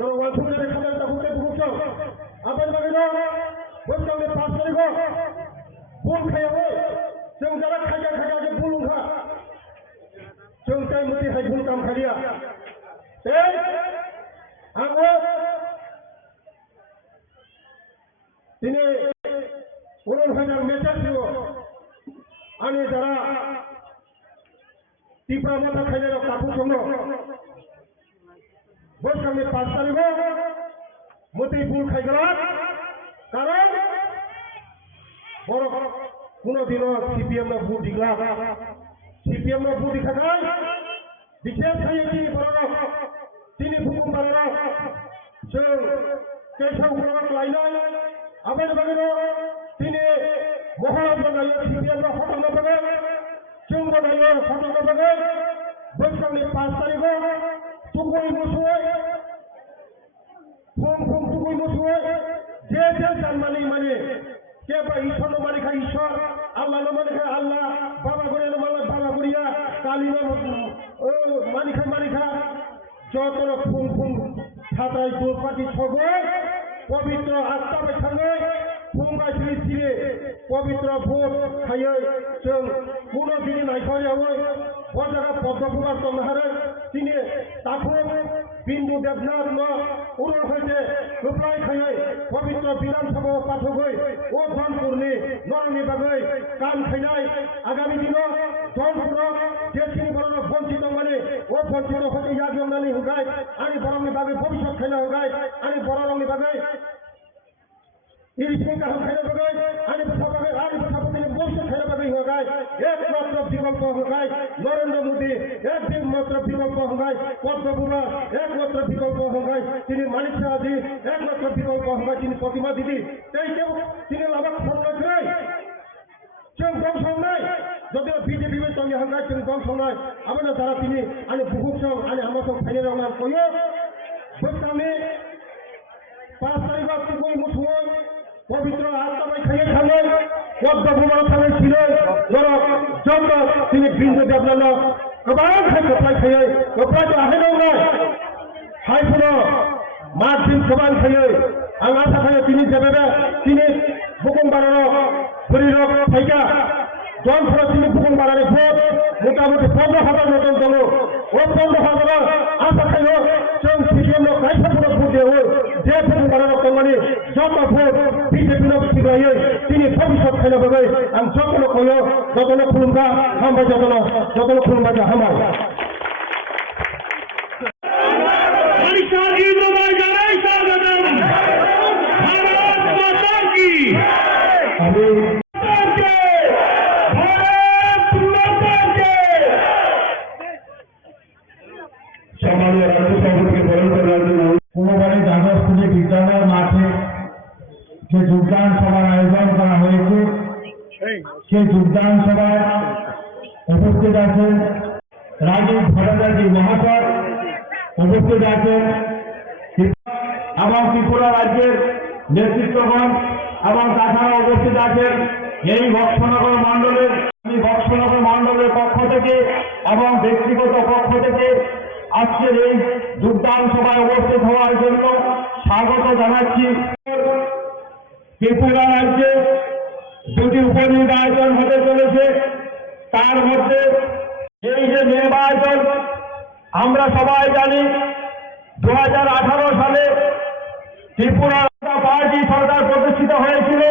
너는 완충전에 가장 국대 부국성 아버지 말이다 본장의 파스리고 본카야고 정자가 가게 불lun가 정자의 무리 할 불감 가리야 에 아고 তিনি ওনার হাজার মেচা ছিল আনে যারা তীব্র মাথা খাইলে কাপড় সঙ্গ বৈশাখের 5 তারিখ মতেই ভুল খাই গেল কারণ বড় কোনোদিনও সিপিএম ভোট দিলা সিপিএম ভোট দেখা যায় বিশেষ খাইয়ে তিনি বড় তিনি হুকুম পারে না কেশব লাইন আবার বাগের তিনি মহারাষ্ট্র গাইয়ে সিপিএম ফটো পাবে চুম্ব গাইয়ে ফটো পাবে বৈশাখের 5 তারিখ টুকুই মুসুয়ে ফুম টুকুই মুসুয়ে যে জানমানি মানে কে বা ঈশ্বর মানে খায় ঈশ্বর আল্লাহ মানে খায় আল্লাহ বাবা গড়িয়া মানে বাবা গড়িয়া কালী মানি খায় যত ফুম ছাতায় দোল পাটি ছবে পবিত্র আত্মাবে সঙ্গে ফুঙ্গাই ছিঁড়ে পবিত্র ভোট খাইয়ে जों কোনো দিনই নাইখাওয়া হয় ও জায়গা পদ্মপুরার তন্হারে তিনি তাকে বিন্দু দেবনাথ ন উড়ন হইতে রূপলাই খাইয়ে পবিত্র বিধানসভা পাঠক হই ও ধনপুরনি নরনি বাগৈ কাম খাইনাই আগামী দিন ধনপুর যেখিনি বড় বঞ্চিত মানে ও বঞ্চিত হতে ইয়াগনানি হুগাই আনি বরংনি বাগৈ ভবিষ্যৎ খাইনা হুগাই আনি বড় রংনি বাগৈ ইরিশিকা খাইনা বাগৈ আনি সবাই আনি সভাপতি বৈশাখ খাইনা বাগৈ হুগাই একমাত্র বিকল্প হুগাই নরেন্দ্র মোদী একমাত্র বিকল্প হুগাই পদ্মপুরা একমাত্র বিকল্প হুগাই তিনি মানিক শাহজি একমাত্র বিকল্প হুগাই তিনি প্রতিমা দিদি এই কেউ তিনি লাভক সংগ্রাম নাই जों दं संनाय যদিও বিজেপি সঙ্গে হাঙ্গাই जों दं संनाय আমাদের যারা তিনি আনি বুকুকসং আনি আমাসং ফাইনে রংনান কইও বৈশাখনি 5 তারিখ টুকুই মুসুই পবিত্র আত্মাবাই খাইয়ে খাইয়ে পদ্মপুরার খাইয়ে ছিল নরক যত তিনি বিন্দু দেবনান गोबां खाय कप्लाय खाइए कप्लाय आहाय दं हायफोर मार्चिन गोबां खाइए आं आसा खायो তিনি जेबेबे তিনি बुकुं बारानो फरिरक फाइगा जनफोरा তিনি बुकुं बारानि भोट मोटामुटी 15,000 मतन दङ ओ 15,000 आसा खायो जों सिपिएम नो कायसाफोरा भोट देवो जे बुकुं बारानो तंमानि जत भोट बिजेपि नो सिगायै তিনি भबिष्यत खाइना बागै आं जतनो कयो जतनो खुलुमगा हामबाय जतनो खुलुमबाय हामबाय বিদ্যালয় মাঠে যে যোগদান সভার আয়োজন করা হয়েছে সেই যোগদান সভায় উপস্থিত আছেন রাজীব ভট্টাচার্য মহাশয়, উপস্থিত আছেন এবং ত্রিপুরা রাজ্যের নেতৃত্বগণ এবং তাছাড়া উপস্থিত আছেন এই বক্সনগর মণ্ডলের পক্ষ থেকে এবং ব্যক্তিগত পক্ষ থেকে আজকের এই যোগদান সভায় উপস্থিত হওয়ার জন্য স্বাগত জানাচ্ছি। ত্রিপুরা রাজ্যে দুটি উপনির্বাচন হতে চলেছে, তার মধ্যে এই যে নির্বাচন আমরা সবাই জানি 2018 সালে ত্রিপুরা পার্টি সরকার প্রতিষ্ঠিত হয়েছিল।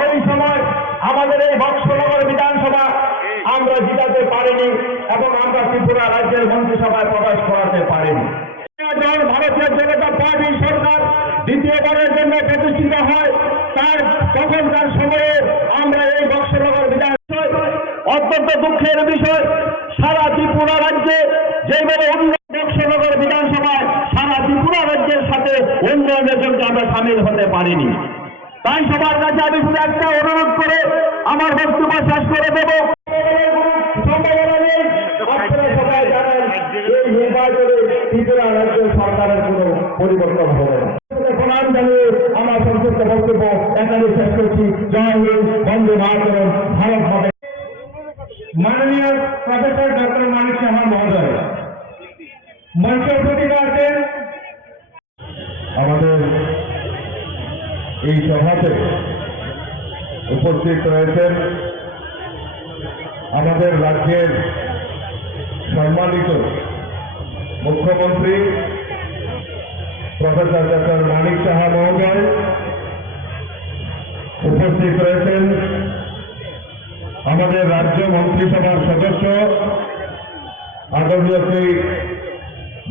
ওই সময় আমাদের এই বক্সনগর বিধানসভা আমরা জিতাতে পারিনি এবং আমরা ত্রিপুরা রাজ্যের মন্ত্রিসভায় প্রবেশ করাতে পারিনি। ভারতীয় জনতা পার্টি সরকার দ্বিতীয়বারের জন্য প্রতিষ্ঠিত হয়, তার তখনকার সময়ে আমরা এই বক্সনগর বিধানসভা অত্যন্ত দুঃখের বিষয়, সারা ত্রিপুরা রাজ্যে যেভাবে বক্সনগর বিধানসভায় সারা ত্রিপুরা রাজ্যের সাথে উন্নয়নের জন্য আমরা সামিল হতে পারিনি। তাই সবার কাছে আমি শুধু একটা অনুরোধ করে আমার বক্তব্য শেষ করে দেব। এই নির্বাচনে ত্রিপুরা রাজ্য সরকারের কোন পরিবর্তন হবে না। প্রণাম জানিয়ে আমার সংক্ষিপ্ত বক্তব্য এখানে শেষ করছি। জয় হিন্দ, বন্দে মাতরম, ভারত মাতা। মাননীয় প্রফেসর ডক্টর মানিক সাহা মহোদয় মঞ্চ প্রতিকার দেন। আমাদের এই সভাতে উপস্থিত রয়েছেন আমাদের রাজ্যের সম্মানিত মুখ্যমন্ত্রী প্রফেসর ডক্টর মানিক সাহা মহোদয়, উপস্থিত রয়েছেন আমাদের রাজ্য মন্ত্রিসভার সদস্য আদরণীয় শ্রী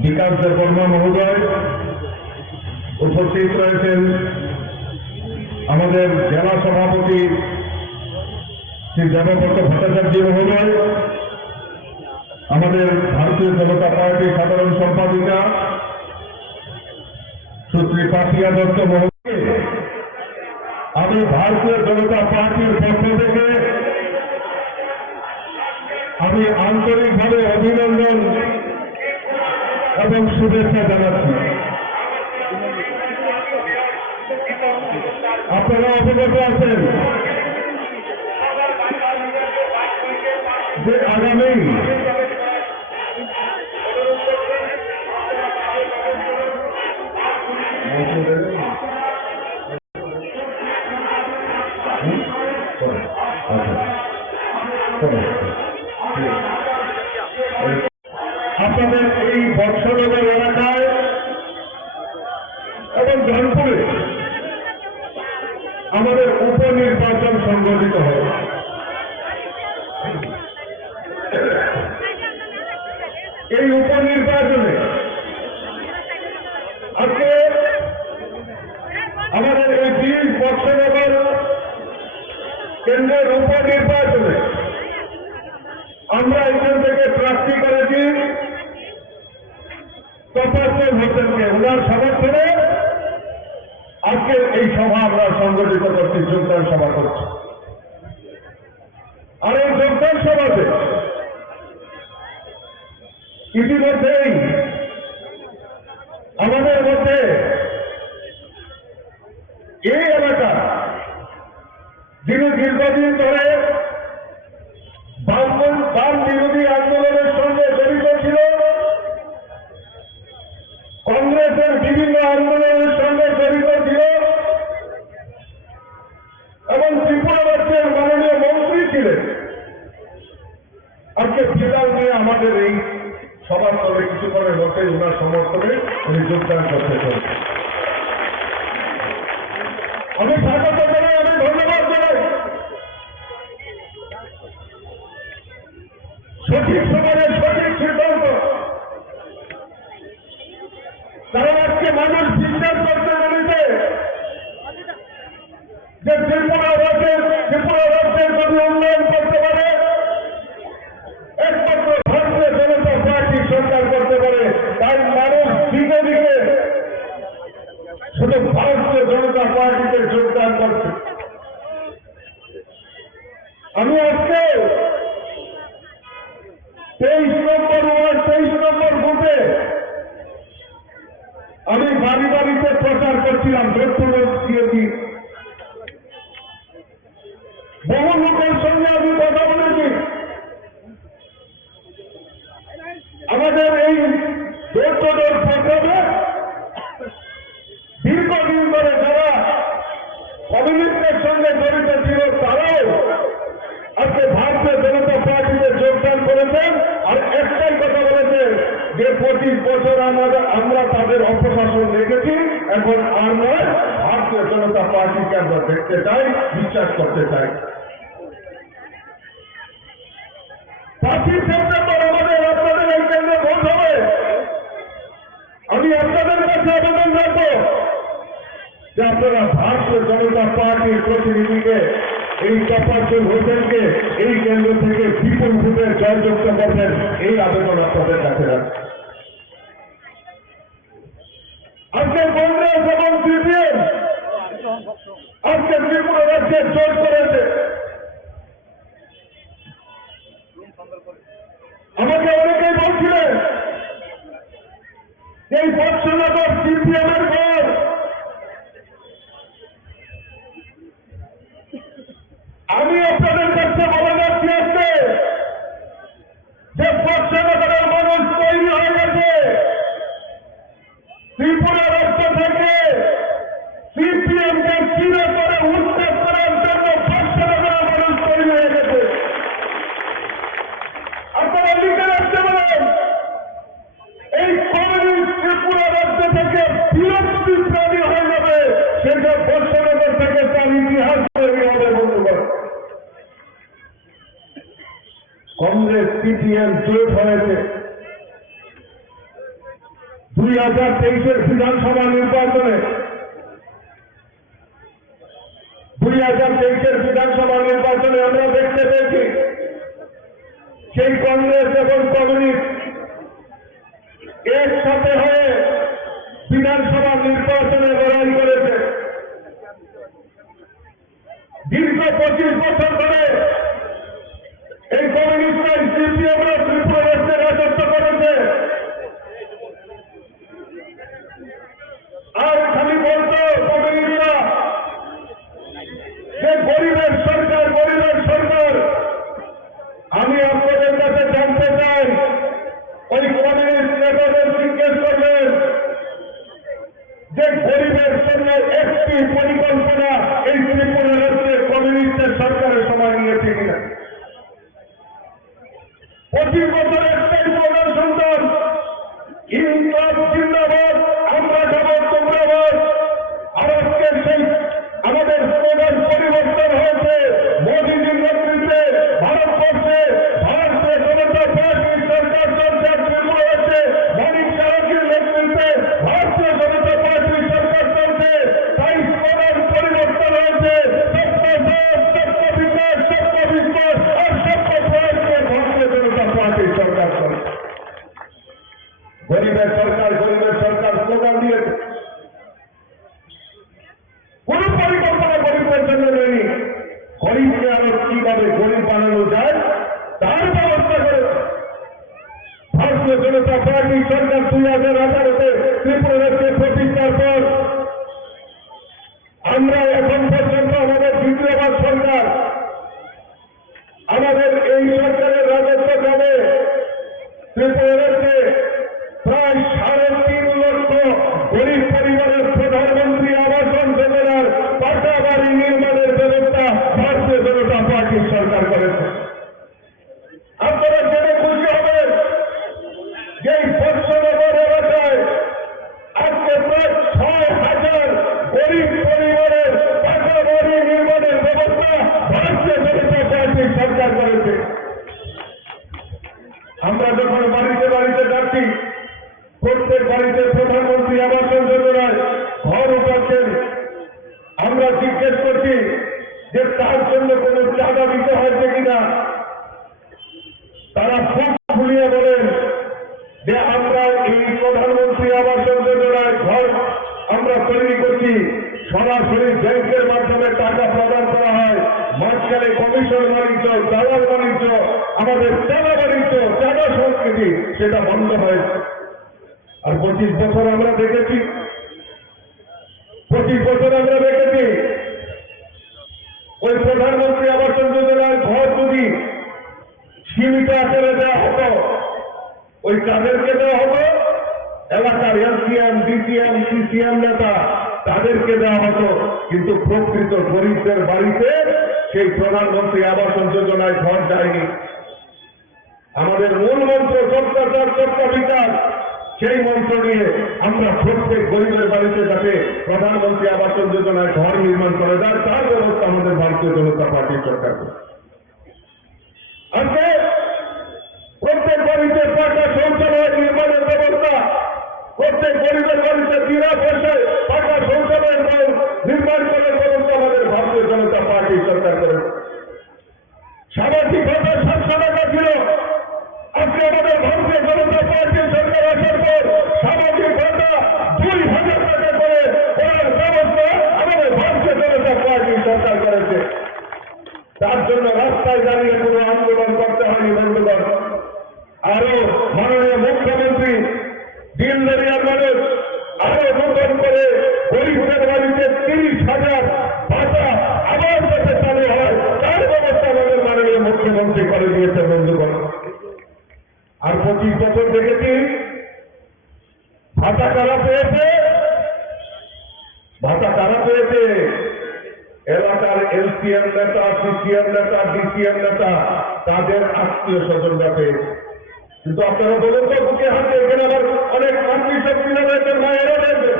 বিকাশ দেববর্মা মহোদয়, উপস্থিত রয়েছেন আমাদের জেলা সভাপতি শ্রী দেবব্রত ভট্টাচার্য মহোদয়, আমাদের ভারতীয় জনতা পার্টির সাধারণ সম্পাদিকা সুশ্রী পাপিয়া দত্ত মহোদয়, আমি ভারতীয় জনতা পার্টির পক্ষ থেকে আমি আন্তরিকভাবে অভিনন্দন এবং শুভেচ্ছা জানাচ্ছি। আপনারা অবগত আছেন যে আগামী আপনাদের এই বর্ষনগর এলাকায় এবং জনপুরে আমাদের উপনির্বাচন সংগঠিত হবে। এই উপনির্বাচনে আজকে আমাদের এই 20 বর্ষনগর কেন্দ্রের উপনির্বাচনে আমরা এখান থেকে প্রার্থী করেছি তপস্বর হোসেনকে। ওনার সমর্থনে আজকে এই সভা আমরা সংগঠিত করছি, যোগদান সভা করছি। আর এই যোগদান সভাতে ইতিমধ্যেই আমাদের মধ্যে এই এলাকা যিনি দীর্ঘদিন ধরে বাম বিরোধী আন্দোলনের সঙ্গে জড়িত ছিল, কংগ্রেসের বিভিন্ন আন্দোলনের সঙ্গে জড়িত ছিল এবং ত্রিপুরা রাজ্যের মাননীয় মন্ত্রী ছিলেন, আজকে বিকাল নিয়ে আমাদের এই সভাস্থলে কিছুক্ষণের মধ্যে ওনার সমর্থনে উনি যোগদান করতে চলেছেন। আমি স্বাগত জানাই, আমি ধন্যবাদ জানাই। সঠিক সময়ে সঠিক সিদ্ধান্ত, কারণ আজকে মানুষ বিশ্বাস করতে পেরেছে যে ত্রিপুরা রাজ্যের যদি উন্নয়ন করতে পারে একমাত্র ভারতীয় জনতা পার্টি সরকার করতে পারে। তাই মানুষ দিকে দিকে শুধু ভারতীয় জনতা পার্টিতে যোগদান করছে। আমি আজকে 23 নম্বর ওয়ার্ড 23 নম্বর বুথে আমি বাড়ি বাড়িতে প্রচার করছিলাম, দিয়েছি। বহু লোকের সঙ্গে আমি কথা বলেছি। আমাদের এই ডোর প্রোগ্রামে দীর্ঘদিন ধরে যারা কমিউনিস্টের সঙ্গে জড়িত ছিল তারাও আজকে ভারতীয় জনতা পার্টিতে যোগদান করেছেন। আর একটাই কথা বলেছেন যে 25 বছর আমরা তাদের অপশাসন দেখেছি, এখন আর নয়, ভারতীয় জনতা পার্টিকে আমরা দেখতে চাই, বিশ্বাস করতে চাই। 5ই সেপ্টেম্বর আমাদের আপনাদের এই কেন্দ্রে ভোট হবে। আমি আপনাদের কাছে আবেদন রাখবো যে আপনারা ভারতীয় জনতা পার্টির প্রতিনিধিকে এই তপস্বর হোসেনকে এই কেন্দ্র থেকে বিপুল ভোটে জয়যুক্ত করবেন, এই আবেদন আপনাদের কাছে রাখছি। আজকে কংগ্রেস এবং সিপিএম আজকে ত্রিপুরা রাজ্যে জোট করেছে। আমাকে অনেকেই বলছিলেন এই বর্ষনগর সিপিএম এর ঘর। আমি আপনাদের কাছে বলে যাচ্ছি আজকে যে বর্ষনগরের মানুষ তৈরি হয়ে গেছে ত্রিপুরা রাজ্য থেকে সিপিএম জোট হয়েছে 2023-এর বিধানসভা নির্বাচনে 2023-এর বিধানসভা নির্বাচনে আমরা দেখতে পেয়েছি সেই কংগ্রেস এবং কমিউনিস্ট একসাথে হয়ে বিধানসভা নির্বাচনে লড়াই করেছে। দীর্ঘ 25 বছর ধরে এই কমিউনিস্ট সিপিএমরা ত্রিপুরাতে রাজত্ব করেছে। আর খালি বলতো কমিউনিস্টরা যে গরিবের সরকার, গরিবের সরকার। আমি আপনাদের কাছে জানতে চাই, ওই কমিউনিস্ট নেতাদের জিজ্ঞেস করবেন যে গরিবের জন্য একটি পরিকল্পনা এই ত্রিপুরা রাজ্যে কমিউনিস্টের সরকারের সময় নিয়েছে কিনা? 25 বছর একটাই প্রধান সন্তান, ইনকলাব জিন্দাবাদ, আমরা যাব তোমরা বাদ। আর আজকে সেই আমাদের স্লোগান পরিবর্তন হয়েছে। মোদীজির নেতৃত্বে ভারতবর্ষে ভারতীয় জনতা পার্টির সরকার চলছে, ত্রিপুরা রাজ্যে মানিক সাহাজির নেতৃত্বে ভারতীয় জনতা পার্টির সরকার চলছে। তাই স্লোগান পরিবর্তন হয়েছে, সবকা সাথ, সবকা বিকাশ, সবকা বিশ্বাস আর সবকা প্রয়াসকে ভারতীয় জনতা পার্টির সরকার চলছে। গরিবের সরকার, গরিবের সরকার স্লোগান দিয়েছে, কোন পরিকল্পনা গরিবের জন্য নেই। গরিবকে আরো কিভাবে গরিব বানানো যায় তার ব্যবস্থা করে ভারতীয় জনতা পার্টি সরকার 2018-তে ত্রিপুরা রাজ্যে প্রতিষ্ঠার পর আমরা এখন পর্যন্ত আমাদের দ্বিতীয়বার সরকার, আমাদের এই সরকারের রাজত্বকালে ত্রিপুরা রাজ্যে প্রায় 3.5 লক্ষ গরিব পরিবারের প্রধানমন্ত্রী আবাস যোজনার পাকা বাড়ি নির্মাণের ব্যবস্থা ভারতীয় জনতা পার্টির সরকার করেছে। আপনারা জেনে খুশি হবেন যে বর্ষনগর এলাকায় আজকে প্রায় 6,000 গরিব পরিবারের পাকা বাড়ি নির্মাণের ব্যবস্থা ভারতীয় জনতা পার্টির সরকার করেছে। আমরা যখন বাড়িতে বাড়িতে যাচ্ছি, প্রত্যেক বাড়িতে প্রধানমন্ত্রী আবাস যোজনায় ঘর উঠাচ্ছেন, আমরা জিজ্ঞেস করছি যে তার জন্য কোনো চাঁদা দিতে হয়েছে কিনা। তারা খুব ভুলিয়ে বলেন যে আমরা এই প্রধানমন্ত্রী আবাস যোজনায় ঘর আমরা তৈরি করছি, সরাসরি ব্যাংকের মাধ্যমে টাকা প্রদান করা হয়, মাঝখানে কমিশন বাণিজ্য, দালাল বাণিজ্য, আমাদের চাঁদা বাণিজ্য, চাঁদা সংস্কৃতি সেটা বন্ধ হয়েছে। আর 25 বছর আমরা দেখেছি, 25 বছর আমরা দেখেছি ওই প্রধানমন্ত্রী আবাস যোজনার ঘর যদি সীমিত আকারে দেওয়া হতো, ওই কাদেরকে দেওয়া হতো? এলাকার এলসিএম, ডিসিএম, সিসিএম নেতা তাদেরকে দেওয়া হতো, কিন্তু প্রকৃত গরিবদের বাড়িতে সেই প্রধানমন্ত্রী আবাস যোজনায় ঘর যায়নি। আমাদের মূল মন্ত্র সবকা সবকা বিকাশ, সেই মন্ত্র নিয়ে আমরা প্রত্যেক গরিবের বাড়িতে যাতে প্রধানমন্ত্রী আবাস যোজনায় ঘর নির্মাণ করা যায় তার ব্যবস্থা আমাদের ভারতীয় জনতা পার্টির সরকার করে। আজকে প্রত্যেক বাড়িতে পাকা শৌচালয় নির্মাণের ব্যবস্থা, প্রত্যেক গরিবের বাড়িতে বিনা পয়সায় পাকা শৌচালয় নির্মাণ করার ব্যবস্থা আমাদের ভারতীয় জনতা পার্টির সরকার করে। সামাজিক ভাতা 700 টাকা ছিল, আজকে আমাদের ভারতীয় জনতা পার্টির সরকার আসার পর সামাজিক ভাতা 2,000 টাকা করে করার ব্যবস্থা আমাদের ভারতীয় জনতা পার্টির সরকার করেছে। তার জন্য রাস্তায় দাঁড়িয়ে কোনো আন্দোলন করতে হয়নি বন্ধুগণ। আরো মাননীয় মুখ্যমন্ত্রী দিন দরিয়ার মানুষ আরো নতুন করে গরিবদের বাড়িতে 30,000 ভাতা আবার যাতে চালু হয় তার ব্যবস্থা আমাদের মাননীয় মুখ্যমন্ত্রী করে দিয়েছে বন্ধুগণ। আর 25 বছর দেখেছি ভাতা কারা পেয়েছে, ভাতা কারা পেয়েছে? এলাকার এলসিএম নেতা, সিসিএম নেতা, ডিসিএম নেতা, তাদের আত্মীয় স্বজনরা পেয়েছে। কিন্তু আপনারা বলুন তো বুকে হাতে, এখানে আবার অনেক মাতৃশক্তি রয়েছেন, মায়েরা রয়েছে,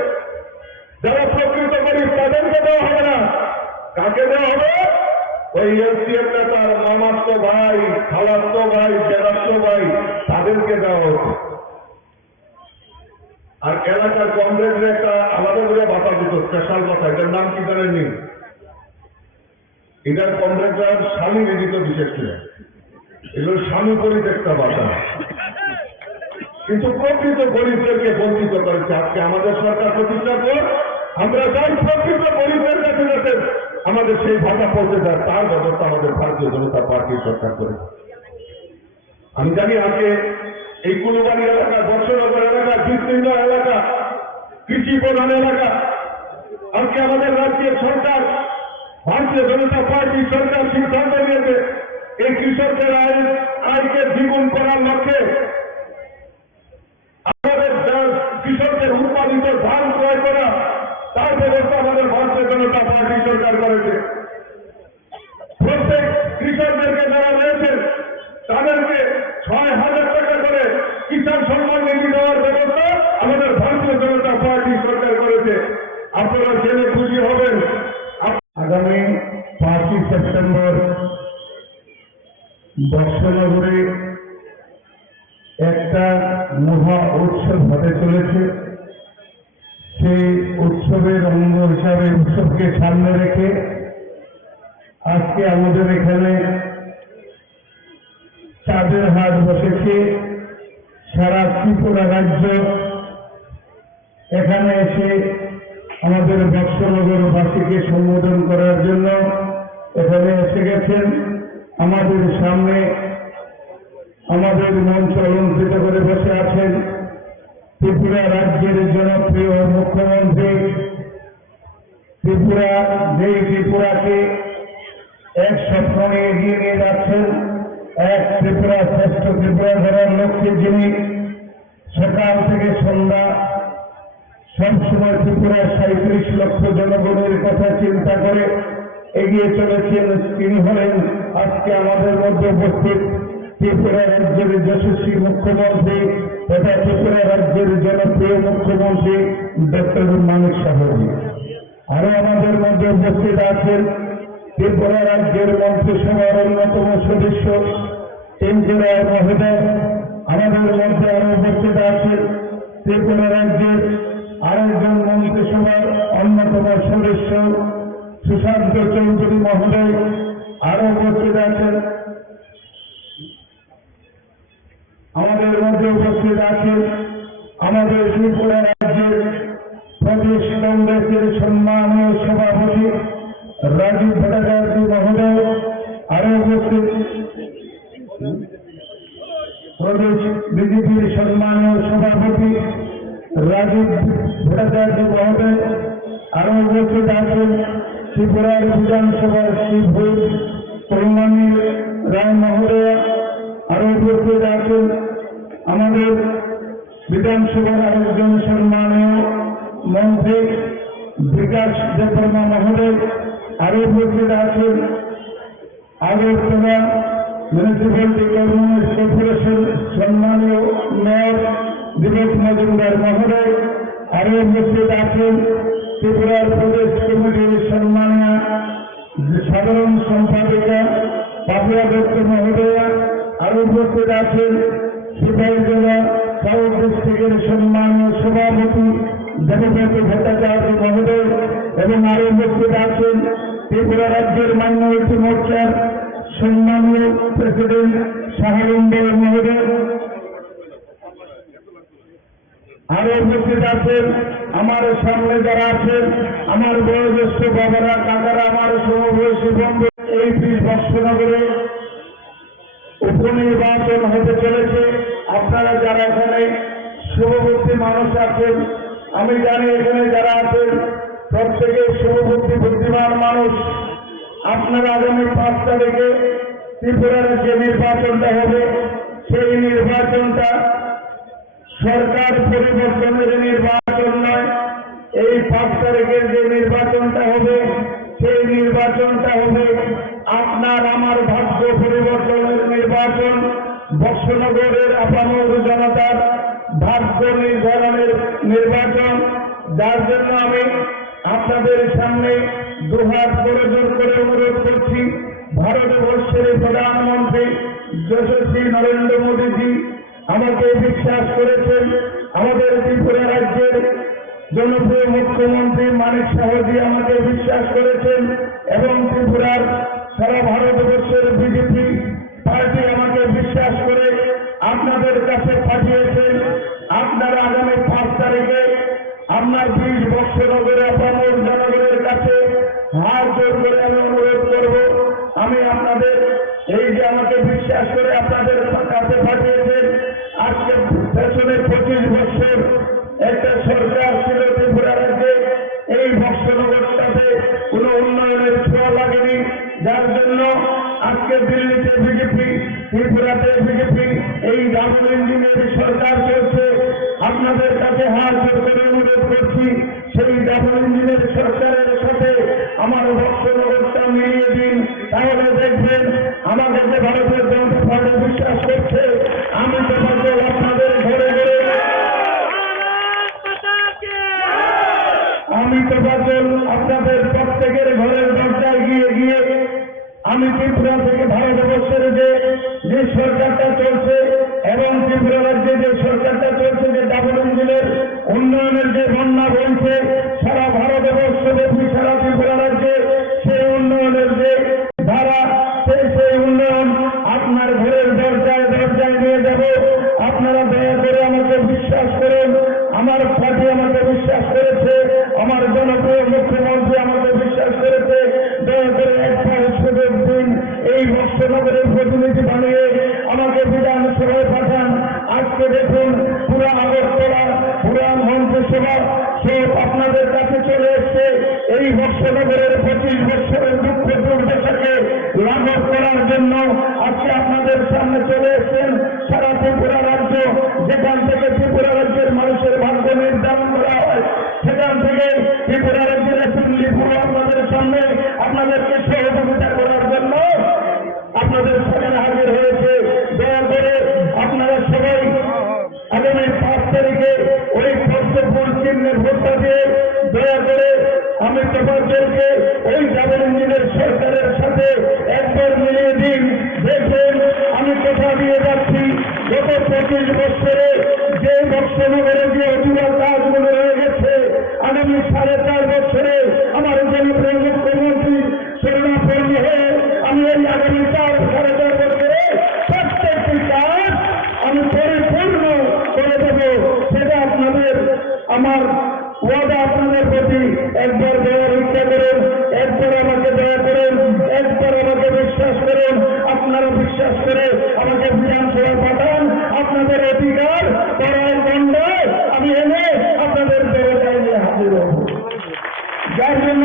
যারা প্রকৃত গরিব তাদেরকে দেওয়া হবে না। কাকে দেওয়া হবে? ওই এলসিএমটা তার মামাতো ভাই, খালাতো ভাই, জেলাতো ভাই তাদেরকে দেওয়া হতো। আর এলাকার কংগ্রেসের একটা আলাদা করে ভাতা দিত, স্পেশাল ভাতা। এটার নাম কি জানেননি? এটার কংগ্রেসের স্বামী নিদিত বিশেষ করে, এগুলো স্বামী পরিত্যক্তা ভাতা। কিন্তু প্রকৃত গরিবদেরকে বঞ্চিত করেছে। আজকে আমাদের সরকার প্রতিষ্ঠার পর আমরা চাই প্রকৃত গরিবদের কাছে যাতে আমাদের সেই ভাতা পৌঁছে যায়, তার ব্যবস্থা আমাদের ভারতীয় জনতা পার্টির সরকার করে। আমি জানি আজকে এই কুলুবাড়ি এলাকা, বর্ষনগর এলাকা, বিস্তীর্ণ এলাকা, কৃষি প্রধান এলাকা, আজকে আমাদের রাজ্যের সরকার, ভারতীয় জনতা পার্টি সরকার সিদ্ধান্ত নিয়েছে এই কৃষকদের আয়কে দ্বিগুণ করার লক্ষ্যে আমাদের কৃষকদের উৎপাদিত ধান ক্রয় করা, তার ব্যবস্থা আমাদের ভারতীয় জনতা পার্টি সরকার করেছে। প্রত্যেক কৃষকদেরকে যারা রয়েছেন তাদেরকে ৬,০০০ টাকা করে কিষাণ সম্মান নিধি দেওয়ার ব্যবস্থা আমাদের ভারতীয় জনতা পার্টি সরকার করেছে। আপনারা জেনে খুশি হবেন, আগামী ৫ই সেপ্টেম্বর বর্ষনগরে একটা মহা উৎসব হতে চলেছে। সেই উৎসবের অঙ্গ হিসাবে উৎসবকে সামনে রেখে আজকে আমাদের এখানে চাঁদের হাট বসেছে। সারা ত্রিপুরা রাজ্য এখানে এসে আমাদের বর্ষনগরবাসীকে সম্বোধন করার জন্য এখানে এসে গেছেন। আমাদের সামনে আমাদের মঞ্চ অলঙ্কৃত করে বসে আছেন ত্রিপুরা রাজ্যের জনপ্রিয় মুখ্যমন্ত্রী। ত্রিপুরাকে এক স্বপ্ন নিয়ে এগিয়ে নিয়ে যাচ্ছেন, এক ত্রিপুরা শ্রেষ্ঠ ত্রিপুরা ধরার লক্ষ্যে যিনি সকাল থেকে সন্ধ্যা সবসময় ত্রিপুরার ৩৭ লক্ষ জনগণের কথা চিন্তা করে এগিয়ে চলেছেন, তিনি হলেন আজকে আমাদের মধ্যে উপস্থিত ত্রিপুরা রাজ্যের যশস্বী মুখ্যমন্ত্রী তথা ত্রিপুরা রাজ্যের জনপ্রিয় মুখ্যমন্ত্রী ডক্টর মানিক সাহাজি। আরো আমাদের মধ্যে উপস্থিত আছেন ত্রিপুরা রাজ্যের মন্ত্রিসভার অন্যতম সদস্য টেঙ্কু রায় মহোদয়। আমাদের মধ্যে আরো উপস্থিত আছেন ত্রিপুরা রাজ্যের আরেকজন মন্ত্রিসভার অন্যতম সদস্য সুশান্ত চৌধুরী মহোদয়। আরো উপস্থিত আছেন আমাদের মধ্যে উপস্থিত আছেন আমাদের ত্রিপুরা রাজ্যের প্রদেশ কংগ্রেসের সম্মানীয় সভাপতি রাজীব ভট্টাচার্য মহোদয়। আরো উপস্থিত প্রদেশ বিজেপির সম্মানীয় সভাপতি রাজীব ভট্টাচার্য মহোদয়। আরো উপস্থিত আছেন ত্রিপুরার বিধানসভার চিফ হুইপ করুণাময়ী রায় মহোদয়। আরো উপস্থিত আছেন আমাদের বিধানসভার আরেকজন সম্মানীয় মন্ত্রী বিকাশ দেববর্মা মহোদয়। আরো উপস্থিত আছেন আগরতলা মিউনিসিপ্যালিটি কর্পোরেশন সম্মানীয় মেয়র দিলীপ মজুমদার মহোদয়। আরো উপস্থিত আছেন ত্রিপুরার প্রদেশ কমিটির সম্মানীয় সাধারণ সম্পাদিকা পাপিয়া দত্ত মহোদয়া। আরো উপস্থিত আছেন সিপাহীজলা সাউথ ডিস্ট্রিক্টের সম্মানীয় সভাপতি দেবব্রত ভট্টাচার্য মহোদয় এবং আরো উপস্থিত আছেন ত্রিপুরা রাজ্যের মাইনরিটি মোর্চার সম্মানীয় প্রেসিডেন্ট শাহালুন্দর মহোদয়। আরো উপস্থিত আছেন আমার সামনে যারা আছেন আমার বয়োজ্যেষ্ঠ বাবারা, কাকারা, আমার সমবয়সী বন্ধু। এই বর্ষনগরে উপনির্বাচন হতে চলেছে। আপনারা যারা এখানে শুভবুদ্ধি মানুষ আছেন, আমি জানি এখানে যারা আছেন প্রত্যেকে শুভবুদ্ধি বুদ্ধিমান মানুষ। আপনারা আগামী ৫ তারিখে ত্রিপুরার যে নির্বাচনটা হবে সেই নির্বাচনটা সরকার পরিবর্তনের নির্বাচন নয়। এই ৫ তারিখের যে নির্বাচনটা হবে সেই নির্বাচনটা হবে আপনার আমার ভাগ্য পরিবর্তনের নির্বাচন, বর্ষনগরের আপামর জনতার ভাগ্য নির্ধারণের নির্বাচন। যার জন্য আমি আপনাদের সামনে দুহাত জোর করে অনুরোধ করছি, ভারতবর্ষের প্রধানমন্ত্রী যশস্বী নরেন্দ্র মোদীজি আমাকে বিশ্বাস করেছেন, আমাদের ত্রিপুরা রাজ্যের জনপ্রিয় মুখ্যমন্ত্রী মানিক সাহাজি আমাকে বিশ্বাস করেছেন এবং ত্রিপুরার সারা ভারতবর্ষের বিজেপি পার্টি আমাকে বিশ্বাস করে আপনাদের কাছে পাঠিয়েছেন। আপনারা আগামী 5 তারিখে আপনার 20 বৎসরগরে আপামর জনগণের কাছে হাত জোর করে আমি অনুরোধ করব, আমি আপনাদের এই যে আমাকে বিশ্বাস করে আপনাদের কাছে পাঠিয়েছেন, আজকে পেছনে 25 বছর একটা সরকার ছিল ত্রিপুরা রাজ্যে, এই বৎসরগরটাতে কোনো উন্নয়নের ছোঁয়া লাগেনি, যার জন্য আজকে দিল্লিতে বিজেপি, ত্রিপুরাতে বিজেপি, এই ডাবল ইঞ্জিনের সরকার চলছে। আপনাদের কাছে হাত জোর করে অনুরোধ করছি, সেই ডাবল ইঞ্জিনের সরকারের সাথে আমার বৎসরগরটা মিলিয়ে দিন, তাহলে দেখবেন আমাকে যে ভারতের জনতা পার্টি বিশ্বাস করছে, আমি তো আপনাদের ঘরে ঘরে আমি তো আপনাদের প্রত্যেকের ঘরের দরজায় গিয়ে গিয়ে আমি ত্রিপুরা থেকে ভারতবর্ষের যে সরকারটা চলছে এবং ত্রিপুরা রাজ্যে যে সরকারটা চলছে, যে ডাবল ইঞ্জিনের উন্নয়নের যে বন্যা বলছে সারা ভারতবর্ষ ব্যাপী, সারা ত্রিপুরা রাজ্যে সেই উন্নয়নের যে ধারা, সেই উন্নয়ন আপনার ঘরের দরজায় দরজায় নিয়ে যাব। আপনারা দয়া করে আমাকে বিশ্বাস করুন, আমার পার্টি আমাকে বিশ্বাস করেছে, আমার জনপ্রিয় মুখ্যমন্ত্রী আমাকে বিশ্বাস করেছে, দয়া করে একটা সুযোগ দিন, এই বৎসরগরের প্রতিনিধি বানিয়ে আমাকে বিধানসভায় পাঠান। আজকে দেখুন পুরা আগরতলা, পুরা মন্ত্রিসভা সব আপনাদের কাছে চলে এসছে, এই বৎসরগরের 25 বছরের দুঃখ দুর্দশাকে লাঘব করার জন্য আজকে আপনাদের সামনে চলে এসছেন। সারা ত্রিপুরা রাজ্য, যেখান থেকে ত্রিপুরা রাজ্যের মানুষের ভাগ্য নির্ধারণ করা হয়, সেখান থেকে ত্রিপুরা রাজ্যের অ্যাসেম্বলি পুরো আপনাদের সামনে আপনাদেরকে সহযোগিতা করার জন্য আপনাদের সামনে হাজির হয়েছে। দয়া করে আপনারা সবাই আগামী 5 তারিখে ওই পদ্মফুল চিহ্নের ভোটটা দিয়ে দয়া করে আমি তোমাদেরকে ওই ডাবল ইঞ্জিনের সরকারের সাথে একবার মিলিয়ে দিন। দেখুন আমি কথা দিয়ে যাচ্ছি, গত 25 বছরে যে বৎসরগরে যে অধুরা কাজগুলো হয়ে গেছে, আগামী 4.5 বছরে আমার জনপ্রিয় মুখ্যমন্ত্রী শরণাপন্ন হয়ে আমি এই আগামী 4-4.5 বছরে প্রত্যেকটি কাজ আমি পরিপূর্ণ করে দেব। সেটা আপনাদের আমার ওয়াদা, আপনাদের প্রতি একবার দেওয়ার ইচ্ছা করুন, একবার আমাকে দয়া করুন, একবার আমাকে বিশ্বাস করুন। আপনারা বিশ্বাস করে আমাকে বিধানসভায় পাঠান, আপনাদের অধিকার পরায়ণ দণ্ডায় আমি এনে আপনাদের দরজায় নিয়ে হাজির হব। যার জন্য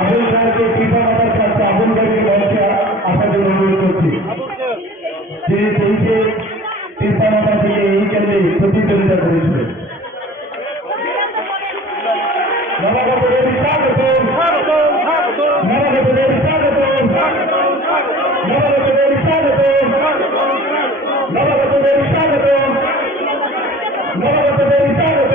আবুল সাহেবকে টিপা মাতার কাছে আবুল ভাইকে বলছে আপনাদের অনুরোধ করছি, তিনি তেইশে টিপা মাতা থেকে এই কেন্দ্রে প্রতিদ্বন্দ্বিতা করেছিলেন। নবাগতদের স্বাগত, নবাগতদের স্বাগত, নবাগতদের স্বাগত, নবাগতদের স্বাগত, নবাগতদের স্বাগত।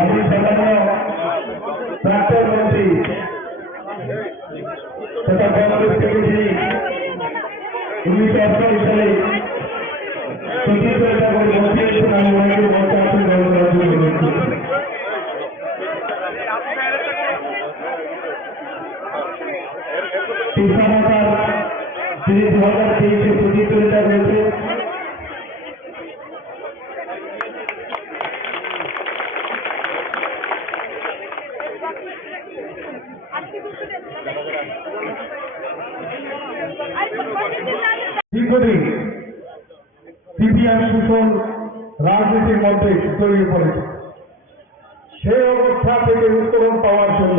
আমি সম্মানীয় প্রাক্তন মন্ত্রী তথা কংগ্রেস থেকে যিনি 1988 সালে সতীর্থতা করে বসিয়েছেন, আমি ওনাকে মঞ্চে আসন গ্রহণ করার জন্য অনুরোধ করছি। কৃষ্ণমাতার যিনি 2023-এ প্রতিদ্বন্দ্বিতা করেছে, দীর্ঘদিন সিপিএম শোষণ রাজনীতির মধ্যে জড়িয়ে পড়েছে। সেই অবস্থা থেকে উত্তরণ পাওয়ার জন্য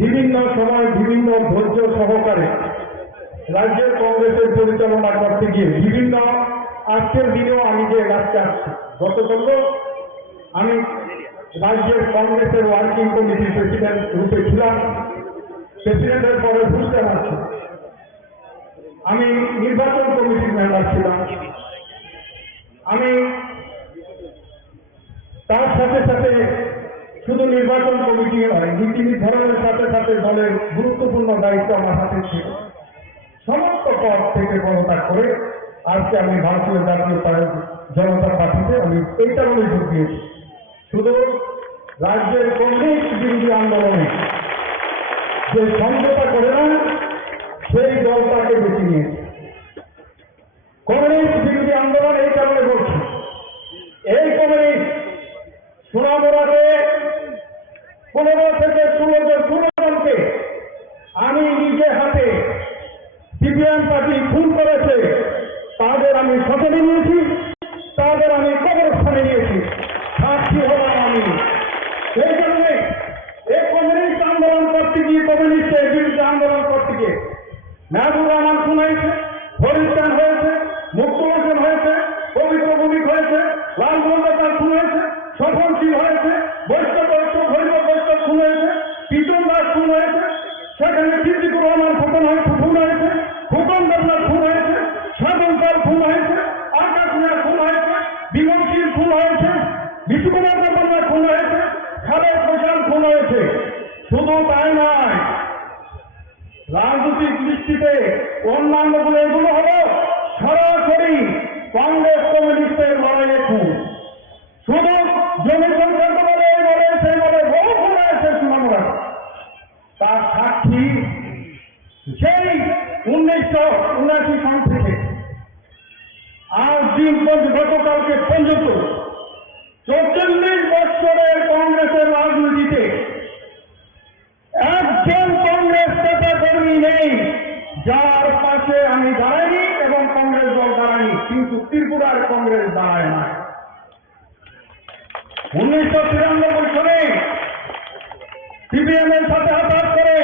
বিভিন্ন সময় বিভিন্ন ধৈর্য সহকারে রাজ্যের কংগ্রেসের পরিচালনা করতে গিয়ে বিভিন্ন আজকের দিনেও আমি যে রাস্তায় আসছি, গতকাল আমি রাজ্যের কংগ্রেসের ওয়ার্কিং কমিটির প্রেসিডেন্ট রূপে ছিলাম, প্রেসিডেন্টের পরে বুঝতে পারছি আমি নির্বাচন কমিটির মেম্বার ছিলাম। আমি তার সাথে সাথে শুধু নির্বাচন কমিটি নয়, নীতি নির্ধারণের সাথে সাথে দলের গুরুত্বপূর্ণ দায়িত্ব আমার হাতে ছিল। সমস্ত পদ থেকে পদত্যাগ করে আজকে আমি ভারতীয় জাতীয় জনতা পার্টিতে আমি এই কারণে যোগ দিয়েছি, শুধু রাজ্যের কংগ্রেস বিরোধী আন্দোলনে যে সমঝোতা করে না সেই দলটাকে বেছে নিয়েছে। কংগ্রেস বিরোধী আন্দোলন এই কারণে করছে, এই কংগ্রেস সোনামুড়াতে 15 থেকে 16 জনকে আমি নিজে হাতে সিপিএম পার্টি খুন করেছে, তাদের আমি শপথে নিয়েছি, তাদের আমি কবরস্থানে নিয়েছি, সাক্ষী হলাম আমি। সেই কারণে এই কমিউনিস্ট আন্দোলন করতে গিয়ে, কমিউনিস্টের বিরুদ্ধে আন্দোলন করতে গিয়ে মেহবুব রহমান খুন হয়েছে, হরিস্থান হয়েছে, মুক্তমোচন হয়েছে, পবিত্র ভূমি হয়েছে, লাল মন্ডল খুন হয়েছে, সফলশীল হয়েছে, বৈষ্ণব ভৈরব বৈষ্ণব খুন হয়েছে, পিটন দাস খুন হয়েছে, সেখানে সিদ্দিকুর রহমান খুন হয়েছে, ফুকন দেবনাথ খুন হয়েছে, সাধনকাল খুন হয়েছে, আকাশ মিয়া খুন হয়েছে, বিমলশীল খুন হয়েছে, বিশ্বনাথ দেবনা খুন হয়েছে, খালেদ প্রসাদ খুন হয়েছে। শুধু তাই নয়, রাজনৈতিক দৃষ্টিতে অন্যান্যগুলো এগুলো হলো সরাসরি কংগ্রেস কমিউনিস্টের লড়াইয়ে খুন। শুধু জমি সংক্রান্ত বলে এই বলে সেই বলে বহু খুন হয়েছে সুনামুড়া। তার সাক্ষী সেই 1979 সাল থেকে আজ দিন গতকালকে পর্যন্ত 44 বছরের কংগ্রেসের রাজনীতিতে একজন কংগ্রেস নেতা কর্মী নেই যার পাশে আমি দাঁড়াইনি এবং কংগ্রেস দল দাঁড়ায়নি, কিন্তু ত্রিপুরার কংগ্রেস দাঁড়ায় না। 1993 সালে সিপিএম এর সাথে হাত করে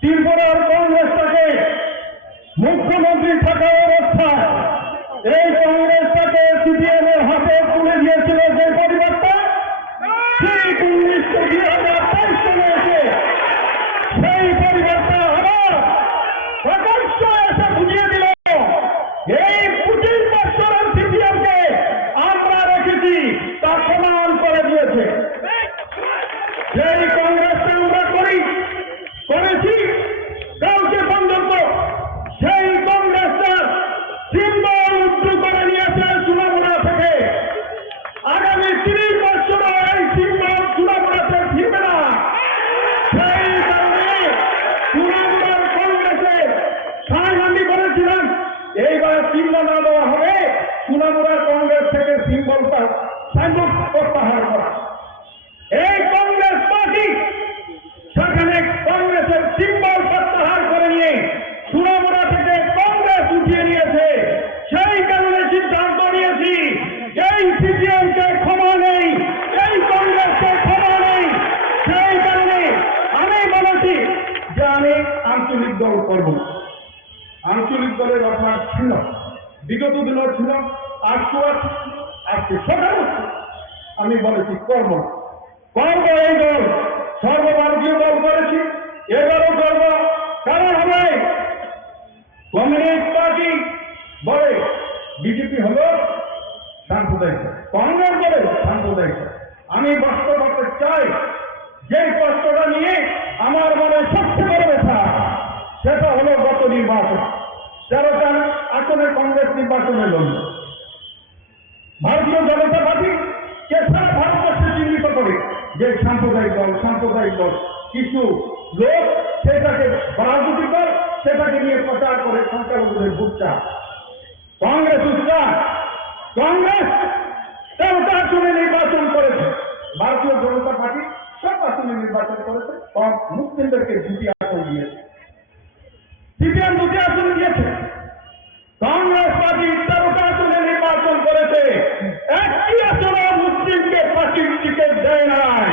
ত্রিপুরার কংগ্রেসটাকে মুখ্যমন্ত্রী থাকা অবস্থায় এই কংগ্রেসটাকে সিপিএম এর হাতে তুলে দিয়েছিল যে পরিবারটা, ঠিক 2023 সালে এসে সেই পরিবারটা আবার প্রকাশ্য এসে বুঝিয়ে দিল এই 25 বছরের সিপিএমকে আমরা রেখেছি, তা প্রমাণ করে দিয়েছে। যেই কংগ্রেসটা আমরা করেছি কাউকে পর্যন্ত সেই কংগ্রেসটা সিম্বল উঁচু করে নিয়েছে সুনামুড়া থেকে। আগামী 30 বছর এই সিম্বল সুনামুড়াতে ফিরবে না। সেই কারণে সুনামুড়ার কংগ্রেসে আমি বলেছিলাম এইবার সিম্বল না দেওয়া হবে, সুনামুড়ার কংগ্রেস থেকে সিম্বলটা সাইনবোর্ড প্রত্যাহার করা। এই কংগ্রেস পার্টি সেখানে কংগ্রেসের সিম্বল প্রত্যাহার করে নিয়ে সুনামুড়া থেকে কংগ্রেস উঠিয়ে নিয়েছে। সেই কারণে সিদ্ধান্ত নিয়েছি এই সিপিএমকে ক্ষমা নেই, এই কংগ্রেসকে ক্ষমা নেই। সেই কারণে আমি বলেছি যে আমি আঞ্চলিক দল করব। আঞ্চলিক দলের অভ্যাস ছিল, বিগত দিনও ছিল, আজকেও আছে, আজকে সকাল আমি বলেছি করব এই দল, সর্বভারতীয় দল করেছি, এবারও করব। কারণ হবে কমিউনিস্ট পার্টি বলে বিজেপি হলো সাম্প্রদায়িক, কংগ্রেস বলে সাম্প্রদায়িক। আমি বাস্তবতা চাই, যে কষ্টটা নিয়ে আমার মনে সবচেয়ে বড় ব্যথা, সেটা হলো গত নির্বাচন 13টা আসনে কংগ্রেস নির্বাচনে লড়ল। ভারতীয় জনতা পার্টি কে সারা ভারতবর্ষে চিহ্নিত করে যে সাম্প্রদায়িক দল, সাম্প্রদায়িক দল। কিছু লোক সেটাকে রাজনৈতিক দল, সেটাকে নিয়ে প্রচার করে সংখ্যালঘুদের ভোট চায়। কংগ্রেস উৎসাহ, কংগ্রেস 13টা আসনে নির্বাচন করেছে, ভারতীয় জনতা পার্টি সব আসনে নির্বাচন করেছে, কম মুসলিমদেরকে 2টি আসন দিয়েছে, সিপিএম 2টি আসন দিয়েছে। কংগ্রেস পার্টি 13টা আসনে নির্বাচন করেছে, একটি আসনে মুসলিমকে পার্টির টিকিট দেয় নাই।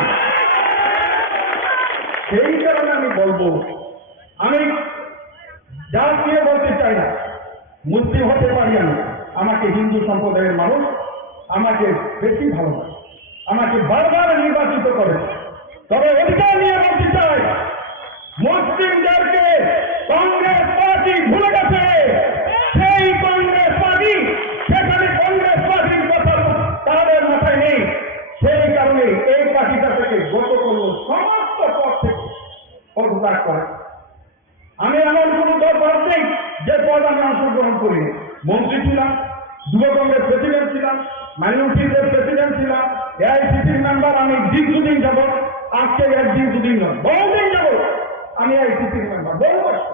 সেই কারণে আমি বলবো, আমি জাত নিয়ে বলতে চাই না, মুসলিম হতে পারি আমি, আমাকে হিন্দু সম্প্রদায়ের মানুষ আমাকে বেশি ভালোবাসে, আমাকে বারবার নির্বাচিত করে। তবে অধিকার নিয়ে বলতে চাই, মুসলিমদেরকে কংগ্রেস পার্টি ভুলে গেছে। সেই কংগ্রেস পার্টি, সেখানে কংগ্রেস পার্টির কথা তাদের মাথায় নেই। সেই কারণে এই পার্টিটা থেকে গত করল, সমস্ত পদ থেকে পদত্যাগ করে। আমি এমন কোন দল পদ নেই যে পদ আমি অংশগ্রহণ করিনি। মন্ত্রী ছিলাম, যুব কংগ্রেস প্রেসিডেন্ট ছিলাম, মাইনরিটিদের প্রেসিডেন্ট ছিলাম, এআইসিসির মেম্বার আমি দীর্ঘদিন যাব, আজকে একদিন দুদিন নয়, বহুদিন যাব আমি এআইসিসির মেম্বার, বহু বছর।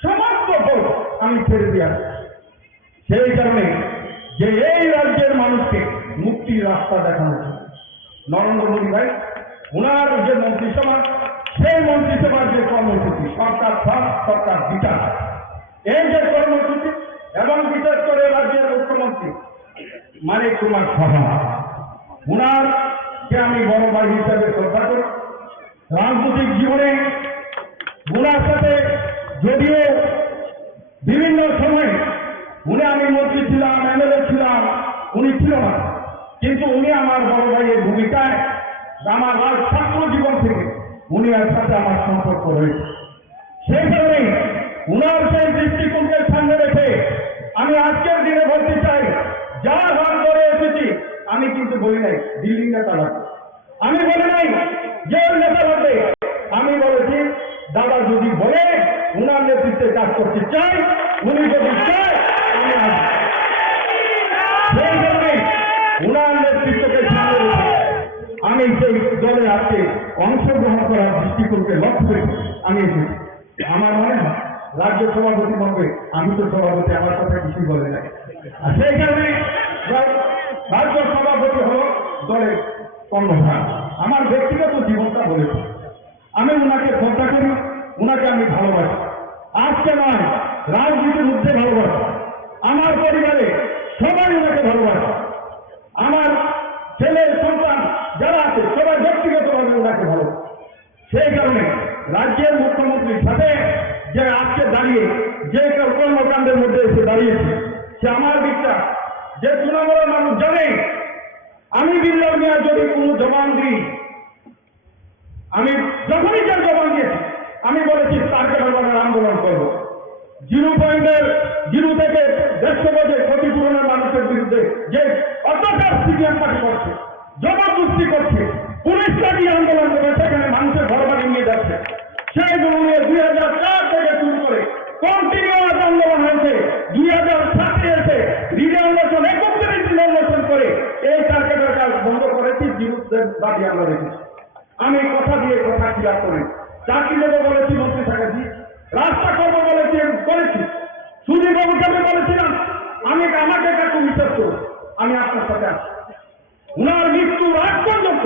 সমস্ত পদ আমি ছেড়ে দিয়ে আসছি। সেই কারণে যে এই রাজ্যের মানুষকে মুক্তির রাস্তা দেখানো ছিল নরেন্দ্র মোদী ভাই, ওনার যে মন্ত্রিসভা, সেই মন্ত্রিসভার যে কর্মসূচি, সরকার ফার্স্ট, সরকার বিকাশ, এই যে কর্মসূচি, এবং বিশেষ করে রাজ্যের মুখ্যমন্ত্রী মানিক কুমার সাহা, ওনার যে আমি বড় ভাই হিসাবে শ্রদ্ধা করি। রাজনৈতিক জীবনে ওনার সাথে যদিও বিভিন্ন সময় উনি, আমি মন্ত্রী ছিলাম, এমএলএ ছিলাম, উনি ছিল না, কিন্তু উনি আমার বড় ভাইয়ের ভূমিকায় আমার ছাত্র জীবন থেকে উনি এর সাথে আমার সম্পর্ক রয়েছে। সেই কারণে উনার সেই দৃষ্টিকোণকে সামনে রেখে আমি আজকের দিনে বলতে চাই, যার হাত ধরে এসেছি, আমি কিন্তু বলি নাই দিল্লি নেতা লাগবে, আমি বলি নাই যে ওই নেতা লাগবে, আমি বলেছি দাদা যদি বলে উনার নেতৃত্বে কাজ করতে চাই, উনি যদি চায় আমি আসবো। সেই কারণে উনার নেতৃত্বকে সামনে রেখে আমি সেই দলে আজকে অংশগ্রহণ করার দৃষ্টিকোণকে লক্ষ্য করে আমি এসেছি। আমার মনে হয় রাজ্য সভাপতি বলবে, আমি তো সভাপতি, আমার কথা কিছুই বলে নাই। আর সেই কারণে রাজ্য সভাপতি হল দলের কর্ণধার। আমার ব্যক্তিগত জীবনটা বলেছে, আমি ওনাকে শ্রদ্ধা করি, ওনাকে আমি ভালোবাসি। আজকে নয়, রাজনীতির মধ্যে ভালোবাসি। আমার পরিবারে সবাই ওনাকে ভালোবাসে, আমার ছেলে সন্তান যারা আছে সবাই ব্যক্তিগতভাবে ওনাকে ভালোবাসে। সেই কারণে রাজ্যের মুখ্যমন্ত্রীর সাথে যে আজকে দাঁড়িয়ে যে কর্মকাণ্ডের মধ্যে এসে দাঁড়িয়েছে, সে আমার বিশ্বাস যে তৃণমূলের মানুষ জানে, আমি বিল্লাল মিয়া যদি কোনো জবান দিই, আমি যখনই যে জবান দিয়েছি, আমি বলেছি তারকেবাজারের আন্দোলন করব। 0 থেকে 150 গজে ক্ষতিপূরণের মানুষের বিরুদ্ধে যে অত্যাচার সিপিএম পার্টি করছে, জবরদস্তি করছে, পুলিশ লাঠি আন্দোলন করে সেখানে মানুষের ঘর বাড়ি নিয়ে যাচ্ছে, সেইগুলো নিয়ে 2004 থেকে শুরু করে কন্টিনিউয়াস আন্দোলন হয়েছে। 2007-এ এসে রিজার্ভেশন 31 রিজার্ভেশন করে এই তারকেবাজার কাজ বন্ধ করেছি, বিরুদ্ধে দাবি আমরা রেখেছি। আমি কথা দিয়ে কথা ক্লিয়ার করি, চাকরি দেবো বলেছি মন্ত্রী থাকাছি, রাস্তা করবো বলেছি করেছি, সুদীপবাবুকে আমি বলেছিলাম আমাকে কাকু বিশ্বাস করুন, আমি আপনার সাথে আছি। উনার মৃত্যুর আগ পর্যন্ত,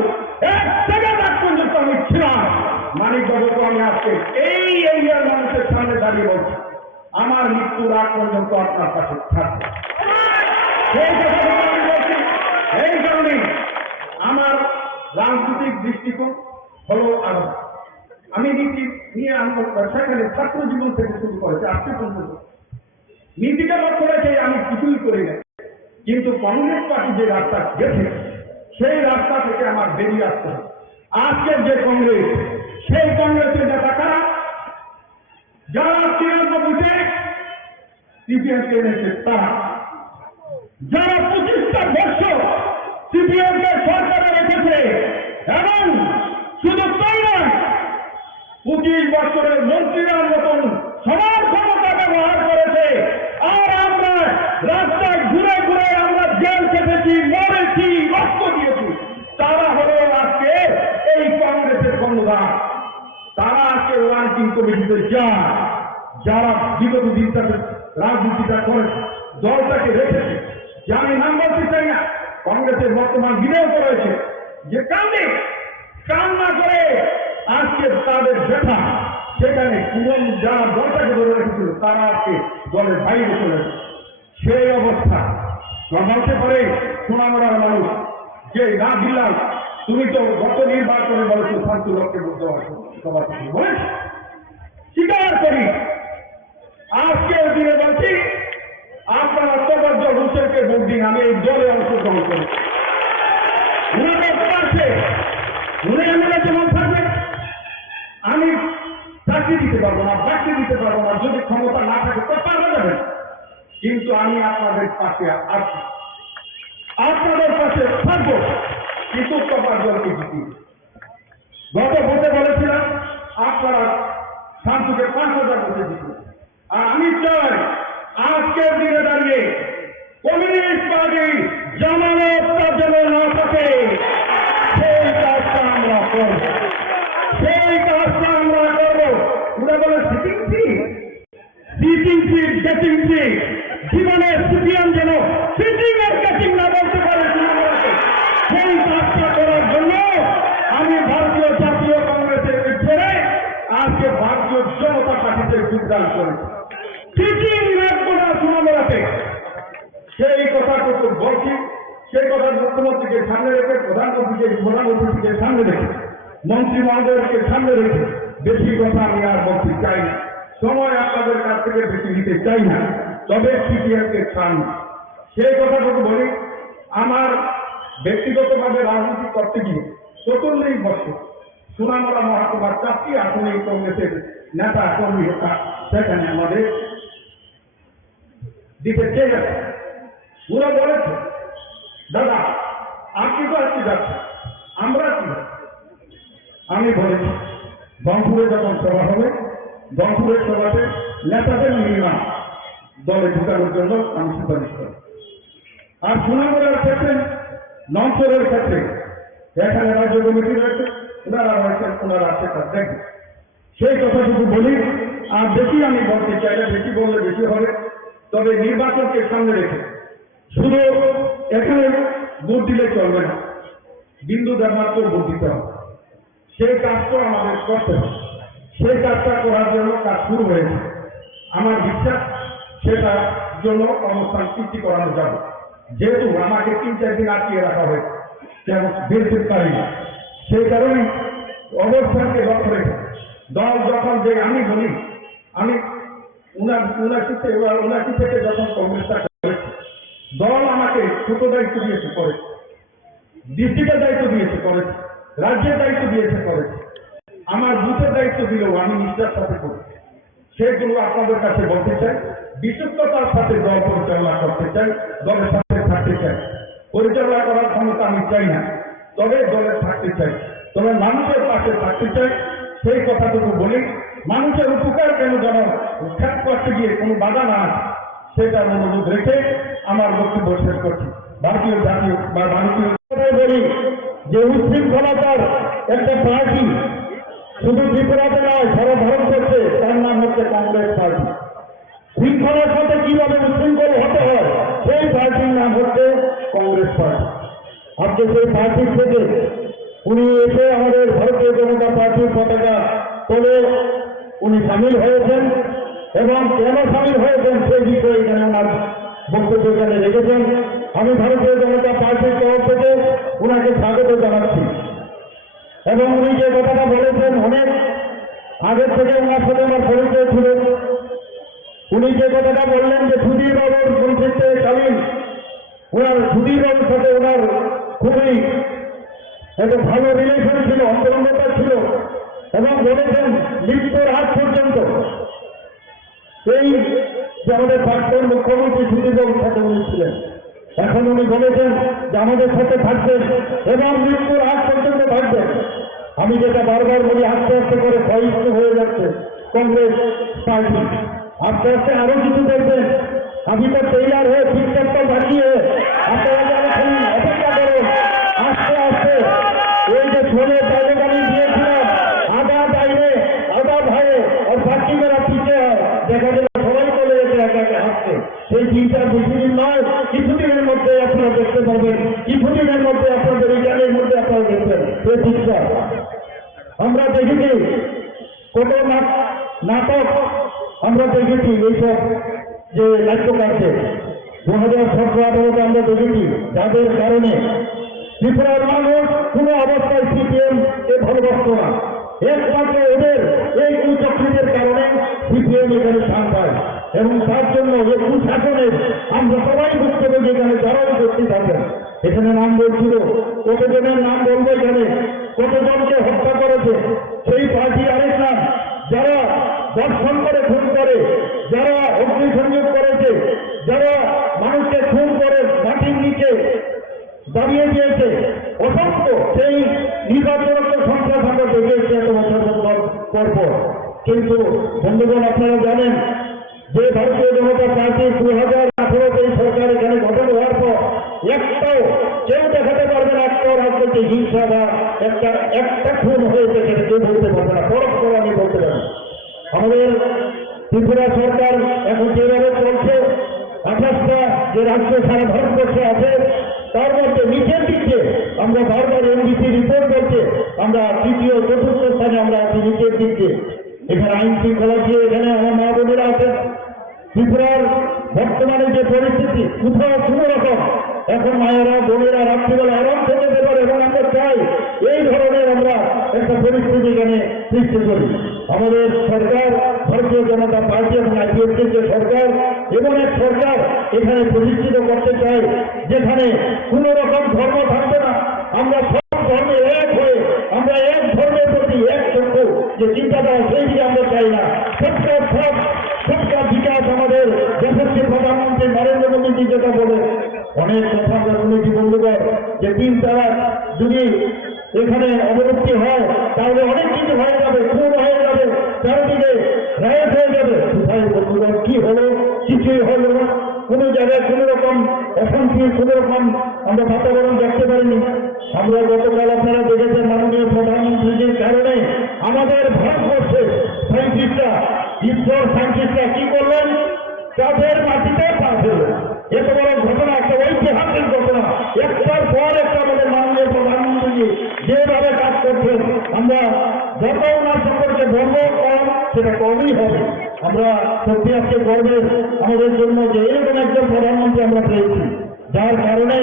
1 সেকেন্ড আগ পর্যন্ত আমি ছিলাম। মানিক বাবুকে আমি আজকে এই এরিয়ার মানুষের সামনে দাঁড়িয়ে বলছি, আমার মৃত্যুর আগ পর্যন্ত আপনার কাছে থাকবে। সেই কথা আমি বলছি। এই কারণে আমার রাজনৈতিক দৃষ্টিকোণ হলো আলাদা। আমি নীতি নিয়ে আমরা সেখানে ছাত্র জীবন থেকে শুরু করেছে আজকে পর্যন্ত নীতিকে লক্ষ্য রেখে আমি কিছুই করি না, কিন্তু কংগ্রেস পার্টি যে রাস্তা গেছে সেই রাস্তা থেকে আমার বেরিয়ে আসতে হবে। আজকের যে কংগ্রেস, সেই কংগ্রেসের নেতা কারা? যারা 93-তে সিপিএমকে এনেছে তারা, যারা 25টা বছর সিপিএমকে সরকারে রেখেছে, এবং শুধু তাই নয় 25 বছরের মন্ত্রীরার মতন সমান ক্ষমতা ব্যবহার করেছে। আর আমরা রাস্তায় ঘুরে ঘুরে আমরা জেল কেটেছি, মরেছি, রক্ত দিয়েছি। তারা হলো আজকে এই কংগ্রেসের কর্ণধার। তারা আজকে ওয়ার্কিং কমিটিতে যায়, যারা বিগত দিনটাতে রাজনীতিটা করেছে, দলটাকে রেখেছে। যে আমি নাম বলতে চাই না, কংগ্রেসের বর্তমান বিধায়ক রয়েছে যে কান্না করে আজকে তাদের ব্যথা, সেখানে পুরন যারা দলটাকে ধরে রেখেছিল তারা আজকে দলের বাইরে চলে গেছে। সেই অবস্থা বলতে পারে সোনামুড়ার মানুষ যে না দিলাম, তুমি তো গত নির্বাচনে বলেছো শান্তিরক্ষে বুঝতে পারছো, সবার কিছু বলেছ, স্বীকার করি। আজকে ওই দিনে বলছি আপনারা তোফাজ্জল হোসেনকে ভোট দিন, আমি এই দলে অংশগ্রহণ করি। উনাকে পারছে, উনি এমএলএ যেমন থাকবে, আমি চাকরি দিতে পারবো না, চাকরি দিতে পারবো না, যদি ক্ষমতা না থাকে তো পারবে যাবে। কিন্তু আমি আপনাদের পাশে আছি, আপনাদের পাশে থাকবো, কিন্তু তোফাজ্জলকে জিতি। গত ভোটে বলেছিলাম আপনারা শান্তিকে 5,000 ভোটে জিতবে। আর আমি চাই আজকের দিনে দাঁড়িয়ে কমিউনিস্ট পার্টি জামানতটা যেন না থাকে, সেই কাজটা আমরা করব, সেই কাজটা আমরা করবো। ওরা বলে সিটিং সিট গেটিং সিট, জীবনে সিপিএম যেন সিটিং আর গেটিং না বলতে পারে। সেই কাজটা করার জন্য আমি ভারতীয় জাতীয় কংগ্রেসের ছেড়ে আজকে ভারতীয় জনতা পার্টিতে যোগদান করেছি। সিটিং রাখবো না সোনামুড়াতে, সেই কথাটুকু বলছি। সেই কথা মুখ্যমন্ত্রীকে সামনে রেখে, প্রধানমন্ত্রীকে সামনে রেখে, মন্ত্রী মহোদয়কে সামনে রেখে বেশি কথা আমি আর বলতে চাই না, সময় আপনাদের কাছ থেকে বেশি নিতে চাই না। তবে সিপিএমকে ছাড়, সেই কথাটুকু বলি। আমার ব্যক্তিগতভাবে রাজনীতি করতে গিয়ে 44 বছর সোনামুড়া মহকুমার 4টি আসনে কংগ্রেসের নেতা কর্মী সেখানে আমাদের দিতে চেয়ে গেছে। ওরা বলেছে দাদা আপনি তো আজকে যাচ্ছেন, আমরা কি? আমি বলেছি রংপুরে যখন সভা হবে, রংপুরের সভাতে নেতাদের মিনিমাম দলে ঢুকানোর জন্য আমি সুপারিশ করি। আর সোনামুড়ার ক্ষেত্রে, নমপুরের ক্ষেত্রে এখানে রাজ্য কমিটি রয়েছে, ওনারা রয়েছেন, ওনারা সেটা দেখবেন। সেই কথাটুকু বলি। আর বেশি আমি বলতে চাই না, বেশি বললে বেশি হবে। তবে নির্বাচনকে সামনে রেখে শুধু এখানে ভোট দিলে চলবে না, বিন্দু মাত্র ভোট দিতে হবে। সেই কাজটা আমাদের করতে হবে। সেই কাজটা করার জন্য কাজ শুরু হয়েছে। আমার বিশ্বাস সেটার জন্য অবস্থান সৃষ্টি করানো যাবে। যেহেতু আমাকে 3-4 দিন আটকিয়ে রাখা হয়েছে, যেমন বেরোতে পারি না, সেই কারণে অবস্থানকে লক্ষ্য রেখে দল যখন যে আমি বলি, আমি 79 থেকে যখন কংগ্রেসটা করেছি, দল আমাকে ছোট দায়িত্ব দিয়েছে করেছে, ডিস্ট্রিক্টের দায়িত্ব দিয়েছে করেছে, রাজ্যের দায়িত্ব দিয়েছে করেছে, আমার বুথের দায়িত্ব দিলেও আমি নিষ্ঠার সাথে করেছি। সেগুলো আপনাদের কাছে বলতে চাই। বিশ্বস্ততার সাথে দল পরিচালনা করতে চাই, দলের সাথে থাকতে চাই। পরিচালনা করার ক্ষমতা আমি চাই না, তবে দলে থাকতে চাই, তবে মানুষের পাশে থাকতে চাই। সেই কথাটুকু বলি। মানুষের উপকার কেন যেন খ্যাত করতে গিয়ে কোনো বাধা না আসে, সেটা মনোযোগ রেখে আমার বক্তব্য শেষ করছি। ভারতীয় জাতীয় বা ভারতীয় বলি যে উচ্ছৃঙ্খলতার একটা পার্টি শুধু ত্রিপুরাতে নয়, সারা ভারতবর্ষে, তার নাম হচ্ছে কংগ্রেস পার্টি। শৃঙ্খলার সাথে কিভাবে উচ্ছৃঙ্খল হতে হয়, সেই পার্টির নাম হচ্ছে কংগ্রেস পার্টি। আজকে সেই পার্টির থেকে উনি এসে আমাদের ভারতীয় জনতা পার্টির পতাকা তোলে উনি সামিল হয়েছেন, এবং কেন সামিল হয়েছেন সেই বিষয়ে এখানে ওনার বক্তব্য এখানে রেখেছেন। আমি ভারতীয় জনতা পার্টির তরফ থেকে ওনাকে স্বাগত জানাচ্ছি। এবং উনি যে কথাটা বলেছেন, অনেক আগের থেকে ওনার সাথে আমার পরিচয় ছিল। উনি যে কথাটা বললেন যে সুধীর বাবুর মন্ত্রিত্বকালীন ওনার সুধীর বাবুর সাথে ওনার খুবই একটা ভালো রিলেশন ছিল, অন্তরঙ্গতা ছিল, এবং বলেছেন মৃত্যুর আগ পর্যন্ত এই যে আমাদের প্রাক্তন মুখ্যমন্ত্রী সুধীর বাবুর সাথে উনি ছিলেন। এখন উনি বলেছেন যে আমাদের সাথে থাকবেন এবং মৃত্যুর আগ পর্যন্ত থাকবেন। আমি যেটা বারবার বলি, আস্তে আস্তে করে সহিষ্ণু হয়ে যাচ্ছে কংগ্রেস পার্টি। আস্তে আস্তে আরো কিছু দেখবেন। আমি তো তৈয়ার হয়ে ঠিকঠাকটা বাঁচিয়ে আপনারা যারা শুনুন, অপেক্ষা করুন। আস্তে আস্তে এই যে ছোলে বাইরে আমি দিয়েছিলাম, আধা বাইরে আধা ভাইয়ে আর বাকি যারা পিছিয়ে হয়, দেখা যাবে সবাই চলে যেতে একে একে হাসছে। সেই দিনটা বেশি দিন নয়, কিছুদিনের মধ্যে আপনারা দেখতে পাবেন, কিছুদিনের মধ্যে আপনাদের এই গানের মধ্যে আপনারা দেখবেন এই দিকটা। আমরা দেখেছি কত নাটক আমরা দেখেছি, এইসব যে নাট্যকারকে 2017-18 আমরা দেখেছি, যাদের কারণে ত্রিপুরার মানুষ কোনো অবস্থায় সিপিএম এ ভালোবাসত না। একমাত্র ওদের এই কুচক্রীদের কারণে সিপিএম এখানে স্থান পায়, এবং তার জন্য যে কুশাসনের আমরা সবাই বুঝতে পারি এখানে যারা উপস্থিত আছেন। এখানে নাম বলছিল, কতজনের নাম বলবো এখানে, কতজনকে হত্যা করেছে সেই পার্টি আরেক নাম, যারা দর্শন করে খুন করে, যারা অগ্নিসংযোগ করেছে, যারা মানুষকে খুন করে মাটির নিচে দাঁড়িয়ে দিয়েছে, অসংখ্য সেই নির্বাচনের সংখ্যা আমরা দেখেছি এত বছর পর। কিন্তু বন্ধুগণ, আপনারা জানেন যে ভারতীয় জনতা পার্টি 2018 এই সরকার এখানে গঠন হওয়ার পর একটাও কেউ দেখাতে পারবে না, একটাও রাজনৈতিক হিংসা বা একটা খুন হয়েছে সেটা কেউ বলতে পারবে না, পরস্পর আমি বলতে পারি। আমাদের ত্রিপুরা সরকার এখন যেভাবে চলছে, 28টা যে রাজ্য সারা ভারতবর্ষে আছে, তার মধ্যে নিচের দিকে আমরা বারবার এনডিসি রিপোর্ট বলছে আমরা তৃতীয় চতুর্থ স্থানে আমরা আছি নিচের দিকে। এখানে আইন শৃঙ্খলা দিয়ে এখানে আমার মা বোনেরা আছেন। ত্রিপুরার বর্তমানে যে পরিস্থিতি, কোথাও কোনো রকম এখন মায়েরা বোনেরা রাত্রিবেলা আরাম থেকে দেবেন, এবং আমরা চাই এই ধরনের আমরা একটা পরিস্থিতি এখানে সৃষ্টি করি। আমাদের সরকার, ভারতীয় জনতা পার্টি এবং আইপিএফটির যে সরকার, এমন এক সরকার এখানে প্রতিষ্ঠিত করতে চাই যেখানে কোন রকম ধর্ম থাকবে না। আমরা সব ধর্মে এক হয়ে আমরা এক ধর্মের প্রতি এক চক্ষু যে চিন্তাধারা, সেই দিকে আমরা চাই না। সবটা বিকাশ আমাদের দেশের প্রধানমন্ত্রী নরেন্দ্র মোদীজি যেটা বলে, অনেক কথা আমরা শুনেছি বন্ধুগণ, যে 3 তালাক যদি এখানে অবলুপ্তি হয় তাহলে অনেক কিছু হয়ে যাবে, খুন হয়ে যাবে, চারিদিকে রায়ত হয়ে যাবে। কোথায় বন্ধুগণ কি হলো? কিছুই হলো না। কোনো জায়গায় কোনো রকম অশান্তির কোনো রকম আমরা বাতাবরণ দেখতে পারিনি। আমরা গতকাল আপনারা দেখেছেন মাননীয় প্রধানমন্ত্রীজির কারণে আমাদের ভারতবর্ষের সায়েন্টিস্টরা, ইসরোর সায়েন্টিস্টরা কি করলেন? চাঁদের মাটিতে পা ফেললেন। এত বড় ঘটনা, একটা ঐতিহাসিক ঘটনা, একটার পর একটা আমাদের মাননীয় প্রধানমন্ত্রী যেভাবে কাজ করছেন, আমরা যত ওনার সম্পর্কে বলব কম, সেটা কমই হবে। আমরা সত্যি আজকে গর্বের আমাদের জন্য যে এরকম একজন প্রধানমন্ত্রী আমরা পেয়েছি, যার কারণে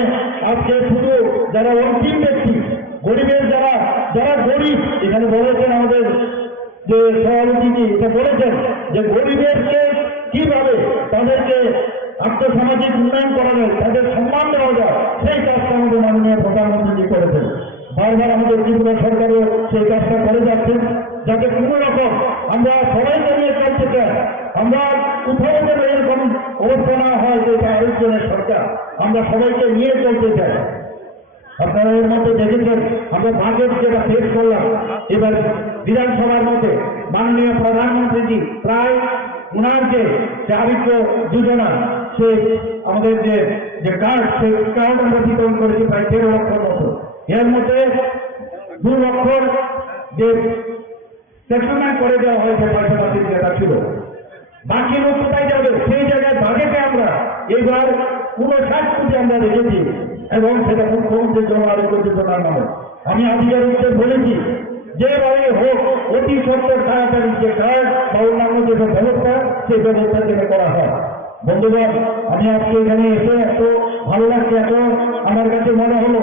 আজকে শুধু যারা অন্তিম ব্যক্তি, গরিবের যারা গরিব, এখানে বলেছেন আমাদের যে সভাপতি এটা বলেছেন যে গরিবেরকে কিভাবে তাদেরকে আর্থসামাজিক উন্নয়ন করা যায়, তাদের সম্মান দেওয়া যায়, সেই কাজটা আমাদের মাননীয় প্রধানমন্ত্রী করেছেন। বারবার আমাদের ত্রিপুরা সরকারও সেই কাজটা করে যাচ্ছেন, যাতে কোনো রকম আমরা সবাইকে নিয়ে চলতে চাই। আমরা কোথাও যেন এরকম অবস্থা না হয় যে এটা আরেকজনের সরকার, আমরা সবাইকে নিয়ে চলতে চাই। আপনারা এর মধ্যে দেখেছেন আমরা বাজেট যেটা পেশ করলাম, এবার বিধানসভার মধ্যে মাননীয় প্রধানমন্ত্রীজি প্রায় ওনার যে চারিত্র যোজনা, সে আমাদের যে কার্ড, সেই কার্ড আমরা বিতরণ করেছি প্রায় 13 লক্ষর মতো। এর মধ্যে 2 লক্ষর যে সেটেলমেন্ট করে দেওয়া হয়েছে পাশাপাশি যেটা ছিল, বাকি লোক কোথায় যাবে? সেই জায়গায় বাজেটে আমরা এইবার 59 কোটি আমরা রেখেছি, এবং সেটা মুখ্যমন্ত্রীর জন্য আরোগ্য যোজনার নামে। আমি আধিকারিককে বলেছি যেভাবে হোক অতি সত্তর তাড়াতাড়ি যে কার্ড বা অন্যান্য যে ব্যবস্থা, সেই ব্যবস্থা যেটা করা হয়। বন্ধুগণ, আমি আজকে এখানে এসে এত ভালো লাগছে, এত আমার কাছে মনে হলো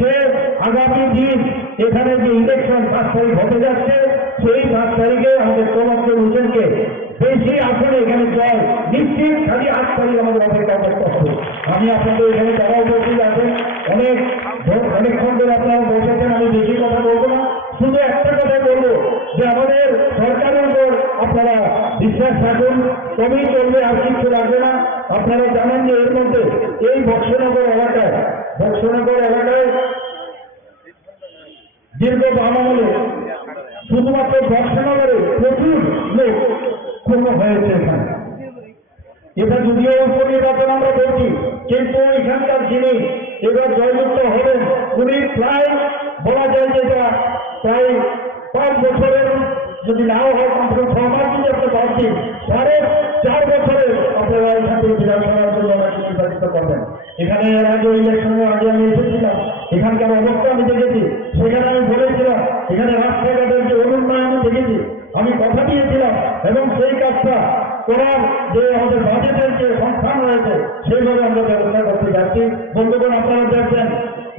যে আগামী দিন এখানে যে ইলেকশন 5 তারিখ হতে যাচ্ছে, সেই 5 তারিখে আমাদের তোমর হোসেনকে বেশি আসলে এখানে জয় নিশ্চিত। খালি 8 তারিখ আমাদের অপেক্ষা করতে হবে। আমি আপনাদের এখানে যারা উপস্থিত আছেন, অনেকক্ষণ ধরে আপনারা বসেছেন, আমি বেশি কথা বলবো না, শুধু একটা কথা বলবো যে আমাদের সরকারের উপর আপনারা বিশ্বাস রাখুন, তবেই চলবে, আর কিছু লাগবে না। আপনারা জানেন যে এর মধ্যে এই বক্সনগর এলাকায় দীর্ঘ আমলে শুধুমাত্র বক্সনগরে প্রচুর লোক খুন হয়েছে এখানে। এটা যদিও উপনির্বাচন আমরা বলছি, কিন্তু এখানকার যিনি এবার জয়যুক্ত হবেন, উনি প্রায় বলা যায় যে এটা প্রায় 5 বছরের, যদি নাও হয় কমসে কম 6 মাস, যদি আপনি বাদ দিন, 4.5 বছরের আপনারা এখান থেকে বিধানসভার জন্য আমাকে নির্বাচিত করবেন। এখানে এর আগে ইলেকশনের আগে আমি এসেছিলাম, এখানকার অবস্থা আমি দেখেছি, সেখানে আমি বলেছিলাম এখানে রাস্তাঘাটের যে অনুন্নয়ন আমি দেখেছি, আমি কথা দিয়েছিলাম, এবং সেই কাজটা করার যে আমাদের বাজেটের যে সংস্থান রয়েছে সেইভাবে আমরা ব্যবস্থা করতে যাচ্ছি। বন্ধুগণ, আপনারা দেখবেন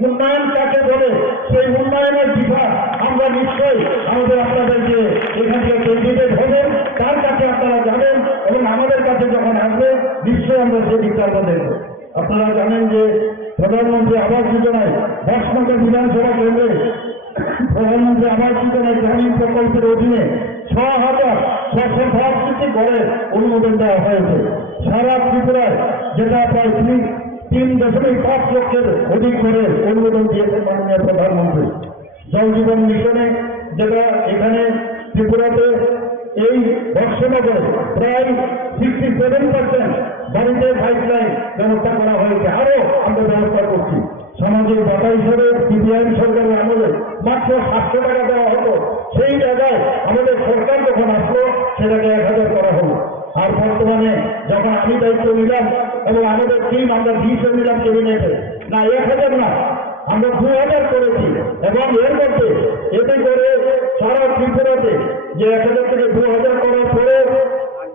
উন্নয়ন কাকে বলে, সেই উন্নয়নের দিশা আমরা নিশ্চয়ই আমাদের আপনাদেরকে এখান থেকে ক্যান্ডিডেট হবেন তার কাছে আপনারা যাবেন, এবং আমাদের কাছে যখন আসবে নিশ্চয়ই আমরা সেই দিকটা দেখব। আপনারা জানেন যে প্রধানমন্ত্রী আবাস যোজনায় বক্সনগর বিধানসভা কেন্দ্রে প্রধানমন্ত্রী আবাস যোজনায় গ্রামীণ প্রকল্পের অধীনে 6,665টি ঘরের অনুমোদন দেওয়া হয়েছে। সারা ত্রিপুরায় যেটা প্রায় 3.5 লক্ষের অধিক ঘরের অনুমোদন দিয়েছেন মাননীয় প্রধানমন্ত্রী। জল জীবন মিশনে যেটা এখানে ত্রিপুরাতে এই বক্সনগরে প্রায় 67% বাড়িতে পাইপলাইন ব্যবস্থা করা হয়েছে, আরো আমরা ব্যবস্থা করছি। সামাজিক ভাতা হিসেবে সিপিআইএম সরকারের আমলে মাত্র 700 টাকা দেওয়া হতো, সেই জায়গায় আমাদের সরকার যখন আসলো সেটাকে 1000 করা হলো। আর বর্তমানে যখন আমি দায়িত্ব নিলাম এবং আমাদের টিম আমরা 20 নিলাম ক্যাবিনেটে, না 1000 না, আমরা 2000 করেছি। এবং এর মধ্যে এতে করে সারা ত্রিপুরাতে যে 1000 থেকে 2000 করার পরে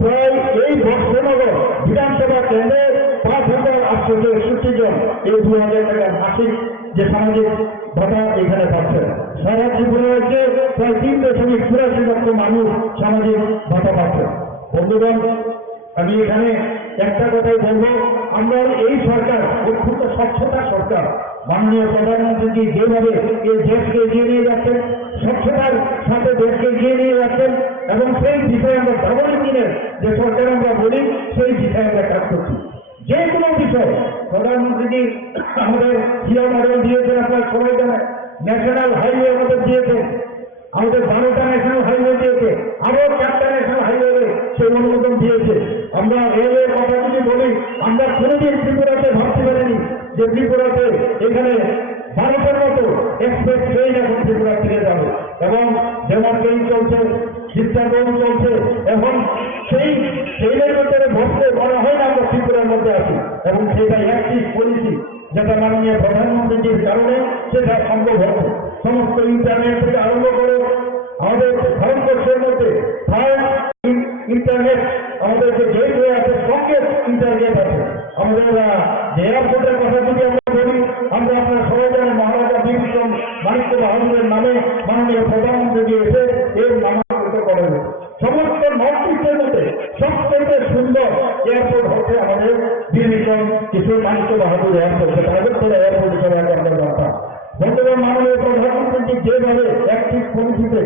প্রায় এই বক্সনগর বিধানসভা কেন্দ্রে 5,861 জন এই 2000 টাকা মাসিক যে সামাজিক ভাতা এখানে পাচ্ছেন। সারা ত্রিপুরা রাজ্যে প্রায় 3.84 লক্ষ মানুষ সামাজিক ভাতা পাচ্ছেন। বন্ধুগণ, আমি এখানে একটা কথাই বলবো, আমরা এই সরকার অত্যন্ত স্বচ্ছতা সরকার, মাননীয় প্রধানমন্ত্রী যেভাবে এই দেশকে এগিয়ে নিয়ে যাচ্ছেন, স্বচ্ছতার সাথে দেশকে এগিয়ে নিয়ে যাচ্ছেন, এবং সেই বিষয়ে আমরা ডাবল ইঞ্জিনের যে সরকার আমরা বলি, সেই বিষয়ে আমরা কাজ করছি। যে কোনো বিষয় প্রধানমন্ত্রী আমাদের জিও মডেল দিয়েছেন, আপনারা সবাই জানেন, ন্যাশনাল হাইওয়ে আমাদের দিয়েছে, আমাদের 12টা ন্যাশনাল হাইওয়ে দিয়েছে, আরো 4টা ন্যাশনাল হাইওয়ে সেই অনুমোদন দিয়েছে। আমরা রেলের কথা যদি বলি, আমরা কোনোদিন ত্রিপুরাতে ভাবতে পারিনি যে ত্রিপুরাতে এখানে ভারতের মতো এক্সপ্রেস ট্রেন এখন ত্রিপুরা থেকে যাবে, এবং যেমন ট্রেন চলছে, চিত্তাগঞ্জ চলছে, এখন সেই ট্রেনের ভিতরে বসতে বলা হয় না আমরা ত্রিপুরার মধ্যে আছি, এবং সেটা অ্যাক্টিভ পলিসি যেটা মাননীয় প্রধানমন্ত্রীর কারণে সেটা সম্ভব হচ্ছে। সমস্ত ইন্টারনেট থেকে আরম্ভ করে আমাদের ভারতবর্ষের মধ্যে ইন্টারনেট, আমাদের যে গেটওয়ে আছে, সঙ্গে ইন্টারনেট আছে। আমাদের যে এয়ারপোর্টের কথা যদি আমরা বলি, আমরা আপনারা সবাই জানেন মহারাজা বীর বিক্রম মাণিক্য বাহাদুরের নামে মাননীয় প্রধানমন্ত্রী এসে এর নামাঙ্কিত করেন। সমস্ত নর্থ ইস্টের মধ্যে সবথেকে সুন্দর এয়ারপোর্ট হচ্ছে আমাদের বীর বিক্রম কিশোর মাণিক্য বাহাদুর এয়ারপোর্ট, প্রাইভেট এয়ারপোর্ট হিসেবে আমরা দরকার। বর্তমান মাননীয় প্রধানমন্ত্রী যেভাবে অ্যাক্টিভ পলিসিতে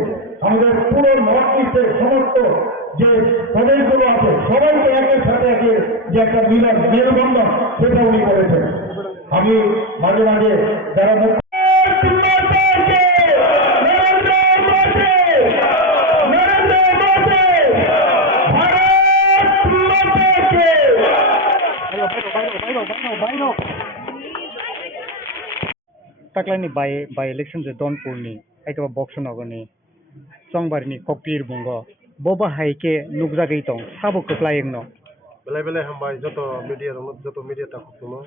আমাদের পুরো নর্থ ইস্টের সমস্ত যে প্রদেশগুলো আছে সবাইকে একের সাথে একের যে একটা মিলন মেলবন্ধন সেটা উনি করেছেন। আমি মাঝে মাঝে যারা taklayni by election je Donpurni aitaba Boksonogorni Chongbarni Kokpir bungo boba haike nukjagei tong sabo koplayengno বেলায় বেলায় হামবাই যত মিডিয়াটা খুবনো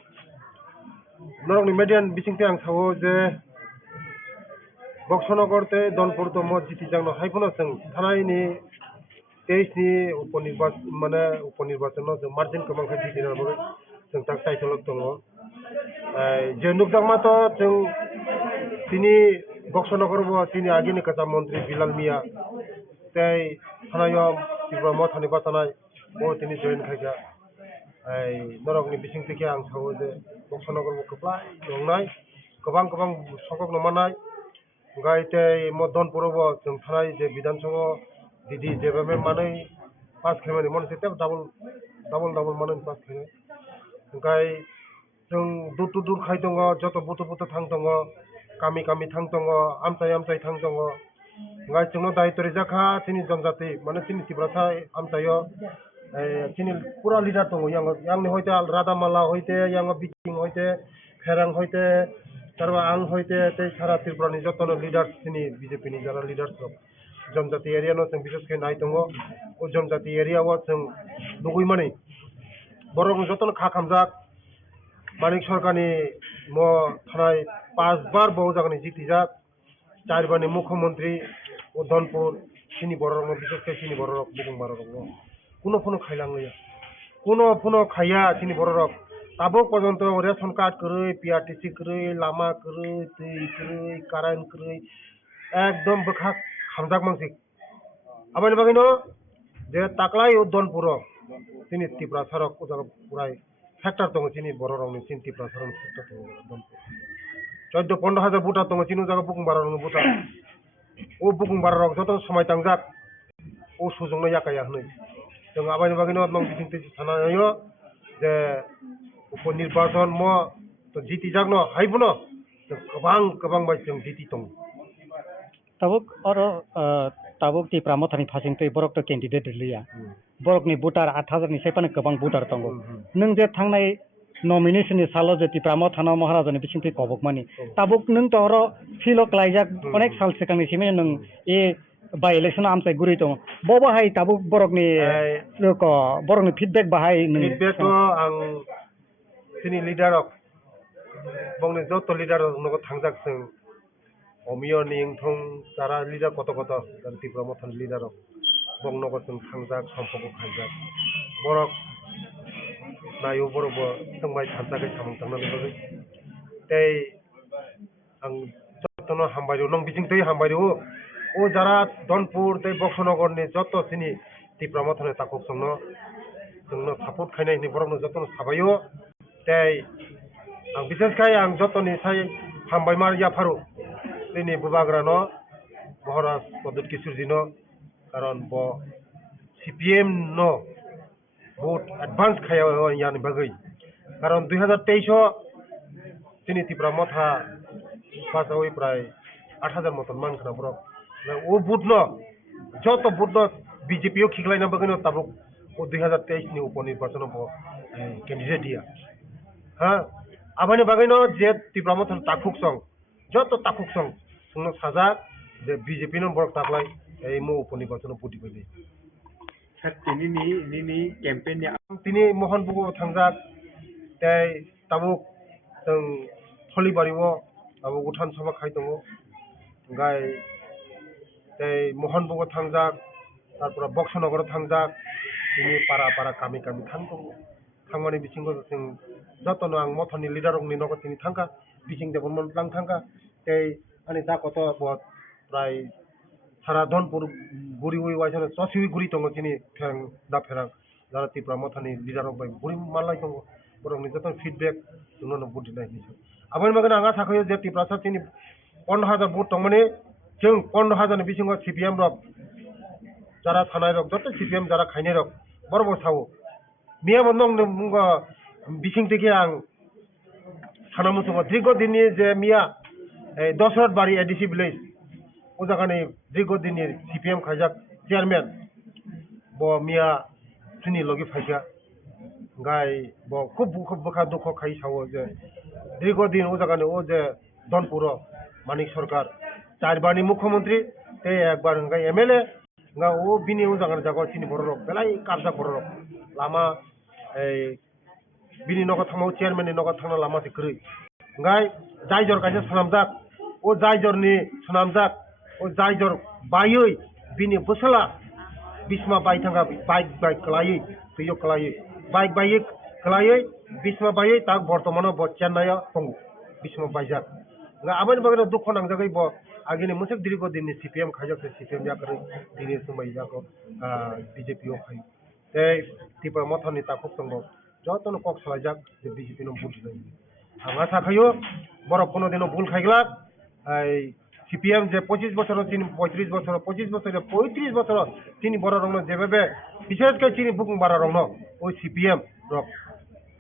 নরকনি মিডিয়ান বিচিংতে আং সাবো যে বক্সনগরতে দনপুর তো মসজিদ জাংনো হাইফুনো जों थानायनि 2023 ni उपनिर्वाचन जों मार्जिन गोबां जितिनाबो जों दा टाइटल दङ जे नुकदांमाथ' जों तिनि बक्सनगरबो तिनि आगिनि कथा मन्त्रि बिलाल मिया तै थानायाव तिब्राम थानि बातानाय ओ तिनि जयन खायगा नरकनि बिसिं तिखे आं सावो जे बक्सनगरबो गोबां दंनाय गोबां सकक नमानाय गायते मदनपुरबो जों थानाय जे विधानसभा दिदी जेबे माने पास खेमानि मनसे तेब डाबल माने पास खेमानि गाय जों दुर खाय दङ जत बुत थां दङ गामि थां दङ आमचाय थां दङ गाय जोंनो दायित्व जाखा तिनि जनजाति माने तिनि तिब्रासा आमचायो तिनि पुरा लिडार दङ यांनि हयते रादामाला हयते यांग बिकिं हयते फेरां हयते तारबा आं हयते ते सारा त्रिपुरानि जतन लिडार्स तिनि बीजेपी नि जारा लिडार्स दं जनजाति एरिया नो जों बिसेस के नाय दङ ओ जनजाति एरिया व जों लुगै माने बरं जतन खामजाक मानिक सरकारनि म थानाय 5 बार बहु जागनि जितिजाक 4 बारनि मुख्यमंत्री उधनपुर सिनि बरं बिसेस के सिनि बरं बुं बरं কোনো খাইলাङैया কোনো খাইया सिनि बरं ताबो पर्यन्त रेशन कार्ड करै पीआरटीसी करै लामा करै दै करै कारेन्ट करै एकदम बखा खामजाक मानसि आबानि बागैनो जे ताकलाय उधनपुर तिनि तिब्रा सरक उजाग पुराय सेक्टर दङ तिनि बर' रावनि तिनि तिब्रा सरक सेक्टर दङ उधनपुर 14-15 हाजार बुटा दङ तिनि उजाग बुकुं बारा बुटा ओ बुकुं बारा जत समाय तांजाक ओ सुजोंनो याकाया हनै जों आबानि बागैनो नं बिथिंते थानायो जे उपनिर्वाचन म तो जीती जागनो हाइबनो गोबां बाय जों जीती दं ताबुक तिब्रा मथानि फासिं तै बरक तो कैंडिडेट लिया बरकनि भोटार 8000 नि सेपान गोबां भोटार दङ नों जे थांनाय नमिनेशननि सालो जे तिब्रा मथाना महाराजनि बिसिं तै कबक मानि ताबुक नों तोर फिलो क्लाइजाक अनेक साल सिगांनि सिमे नों ए बाय इलेक्शन आमसाय गुरै दं बबाहाय ताबुक बरकनि फिडबेक बाहाय नों फिडबेक आं तिनि लिडार बंनि जत लिडार नगो थांजाक जों अमियो निंथं जारा लिडार कत तिब्रा मथान लिडार बं नगो जों थांजाक सम्पको खायजाक बरक नायो बरबो संबाय थांजाकै सामं थांनानै बगै तै आं जतनो हामबायरो नों बिथिं तै हामबायरो ओ जारा दनपुर तै बक्सनगरनि जत तिनि तिब्रा मथान ताकक जोंनो सापर्ट खायनायनि बरकनो जतनो साबायो तै आं बिसेसखाय आं जतनि साय हामबाय मार याफारु दिनै बुबाग्रानो महाराज पदत किशोरजीनो कारण ब सीपीएम नो बहुत एडवांस खाया यानि बागै कारण 2023 दिनै तिब्रा मथा पास होई प्राय 8000 मतन मानखना बरक ओ बुटनो जत बुटनो बीजेपी खिगलायना बागैनो ताबुक ओ 2023 नि उपनिर्वाचन ब कैंडिडेट दिया हाँ आबानि बागैनो जे तिब्रा मथान ताकुक सं जत ताकुक सं संनो साजा जे बीजेपी नो बरक ताकलाय ए मो उपनिर्वाचन पुटी बायदि सर तिनी कैंपेन तिनी मोहन बुगो थांजाक तै ताबुक जों थलिबारिवो ताबुक उठान सभा खाय दङ गाय तै मोहन बुगो थांजाक तारपरा बक्सनगर थांजाक तिनी पारा कामि थां दङ थांमानि बिथिंखौ जों जतनो आं मथानि लिडारनि नगो तिनि थांगा बिथिं देबन लां थांगा तै आनि जाकत बहुत प्राय सारा धनपुर गुरि हुई वाइसन ससिवि गुरि दङ तिनि फेरां जारा तिब्रा मथानि लिडार बाय गुरि मालाय दङ बरंनि जतन फिडबेक जोंनो बुद्धि नायनि आबानि मगन आंगा साखयो जे तिब्रा सा तिनि 15000 भोट दं माने जों 15000 नि बिथिंखौ सीपीएम रक जारा थानाय रक जत सीपीएम जारा खायनाय रक बरबो सावो मिया बन्दं मुंगा बिथिं থেকে आं सानामुसुमा दीर्घदिननि जे मिया दशरथ बारि एडिसि विलेज ओ जागानि दीर्घदिननि सीपीएम खायजाक चेयारमैन ब मिया तिनि लगे फायसा गाय ब खूब बखा दुख खाय सावो जे दीर्घदिन ओ जागानि ओ जे दनपुर मानिक सरकार 4 बारनि मुख्यमंत्री ते एक बार गाय एमएलए गा ओ बिनि ओ जागानि जागा तिनि बरक बेलाय काबजा बरक लामा बिनि नगद थांमाव चेयारमैननि नगद थांना लामा सिख्रै गाय जायजर गायजा सनामजाक ओ जायजरनि सनामजाक ओ जायजर बायै बिनि बोसला बिस्मा बाई थांगा बाइक कलायै तैयो कलायै बाइक बायै कलायै बिस्मा बायै ताक बर्तमानाव ब चेन्नाइआ दंगो Bisma बाइजाक nga aban bagno dukho nangjagai bo agini musik dirigo dinni CPM khajak CPM jakre dini sumai jako BJP o khai tei tipa mothoni takuk tongo jotono kok salajak je BJP no bud dai anga sakhayo borok kono dino bul khaigla ai CPM যে 25 বছর তিনি 35 বছর 25 বছর 35 বছর তিনি বড় রং যেভাবে বিশেষ করে তিনি বুকুং বাড়া রং ওই CPM রক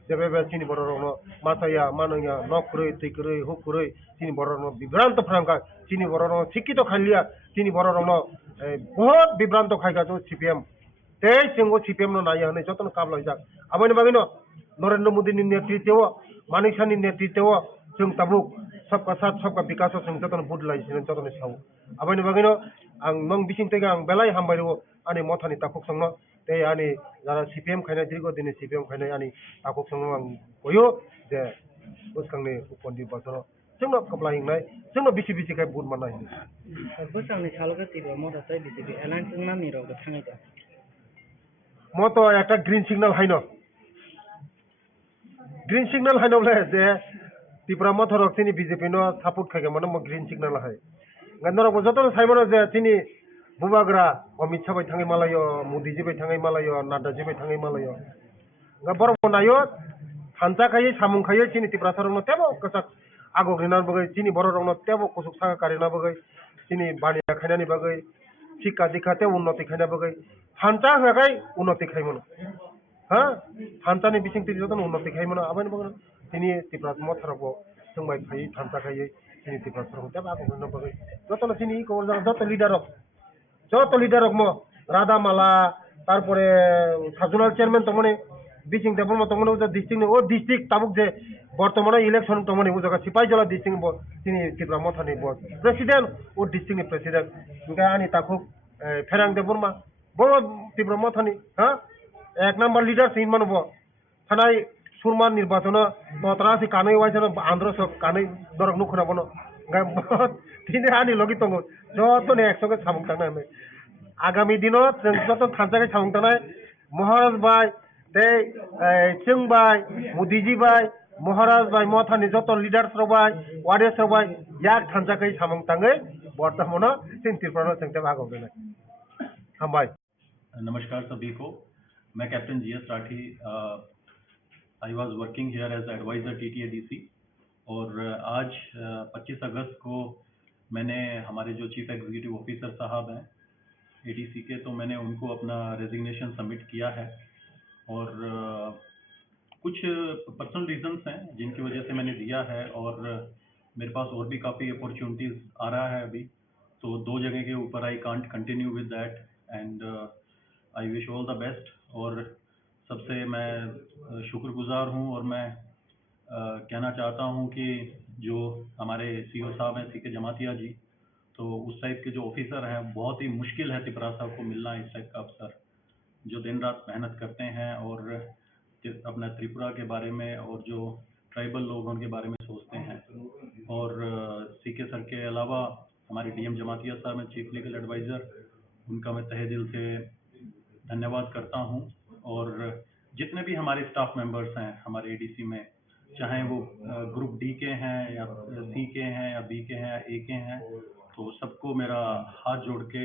যেভাবে তিনি বড় রং মাথায়া মানয়া নকরে তৈকরে হুকরে তিনি বড় রং বিভ্রান্ত ফ্রাঙ্কা তিনি বড় রং শিক্ষিত খাইলিয়া তিনি বড় রং বহুত বিভ্রান্ত খাইগা তো CPM তেই সিংহ CPM নো নাইয়া হনে যতন কাবলাই যাক আবাইনি বাগিনো नरेंद्र मोदी नि नेतृत्व मानिक शाहनि नेतृत्व जों ताबुक सबका साथ सबका विकास जों जतन बुद लाइसिन जतन साव आबाइनि बागैनो आं नों बिसिंतैगा आं बेलाय हामबायरो आनि मथानि ताकुक संनो ते आनि जारा CPM खायना दिगो दिनै CPM खायना आनि ताकुक संनो आं बयो जे उसखांनि उपन्दि बाथरो जोंनो कबला हिंनाय जोंनो बिसि बिसि खाय बुद मानाय बोसांनि सालगा तिबो मथा तै बिजेपि एलायन्स नामनि रावबो थाङैदा मतो একটা গ্রিন সিগন্যাল হাইনো ग्रीन सिग्नल है नौले जे तिप्रा मथरक तिनी बीजेपी नो सापोर्ट खागे मन ग्रीन सिग्नल है गनरक जतन साइमन जे तिनी बुबाग्रा अमित शाह बाय थाङै मालायो मोदी जी बाय थाङै मालायो नाडा जी बाय थाङै मालायो गा बरक नायो थानसा खायै सामुं खायै तिनी तिप्रा सरनो तेबो कसाक आगो ग्रिनार बगै तिनी बर रंनो तेबो कुसुक सागा कारिना बगै तिनी बानिया खायनानि बगै शिक्षा दीक्षा ते उन्नति खायना बगै थानसा हगाय उन्नति खायमन हाँ थानसानि बिसिं तिनि जतन उन्नति खायमन आबाइनि बगै तिनी तिप्रा मथरको जोंबाय खायै थानसा खायै तिनी तिप्रा सरनो तेबो आगो ग्रिनार बगै जतन तिनी को जत लिडारक म राधा माला तारपरे साजोनाल चेयरमैन तमने बिसिं देबल तमने उजा डिस्ट्रिक्ट ओ डिस्ट्रिक्ट ताबुक जे बर्तमाने इलेक्शन तमने उजा सिपाहीजला डिस्ट्रिक्ट ब तिनी तिप्रा मथानि ब प्रेसिडेंट ओ डिस्ट्रिक्टनि प्रेसिडेंट इनका आनि ताकुक फेरां देबरमा बो तिप्रा मथानि हाँ एक नम्बर लीडर सिन मानब थानाय सुरमा निर्वाचन तत्रासि कानै वाइसन आंध्र सब कानै दरक नुखना बनो तिनी आनि लगी तंगो जतने एकसंगे सामुं थांना आगामी दिनो जों जत थानसागे सामुं थांनाय महाराज बाय दे जों बाय मोदीजी बाय महाराज बाय मथानि जत लीडर्स रबाय वारियर्स रबाय याक थानसागे सामुं थाङै बर्तमानो सिंतिरफ्रानो जोंते भागो देना हामबाय नमस्कार सभी को मैं captain GS Rathi I was working here as advisor TTADC और आज 25 अगस्त को मैंने हमारे जो चीफ एग्जीक्यूटिव ऑफिसर साहब हैं ADC के तो मैंने उनको अपना रेजिग्नेशन सबमिट किया है और कुछ पर्सनल रीजंस हैं जिनकी वजह से मैंने दिया है और मेरे पास और भी काफ़ी अपॉर्चुनिटीज़ आ रहा है अभी तो 2 जगह के ऊपर I can't continue with that and I wish all the best और सबसे मैं शुक्रगुजार हूं और मैं कहना चाहता हूं कि जो हमारे CEO साहब हैं CK जमातिया जी तो उस टाइप के जो ऑफिसर हैं बहुत ही मुश्किल है तिप्रा साहब को मिलना इस टाइप का अफसर जो दिन रात मेहनत करते हैं और अपना त्रिपुरा के बारे में और जो ट्राइबल लोग उनके बारे में सोचते हैं और CK सर के अलावा हमारे DM जमातिया साहब हैं चीफ लीगल एडवाइज़र उनका मैं तहे दिल से धन्यवाद करता हूं और जितने भी हमारे स्टाफ मेंबर्स हैं हमारे ADC में चाहे वो ग्रुप D के हैं या C के हैं या B के हैं या A के हैं तो सबको मेरा हाथ जोड़ के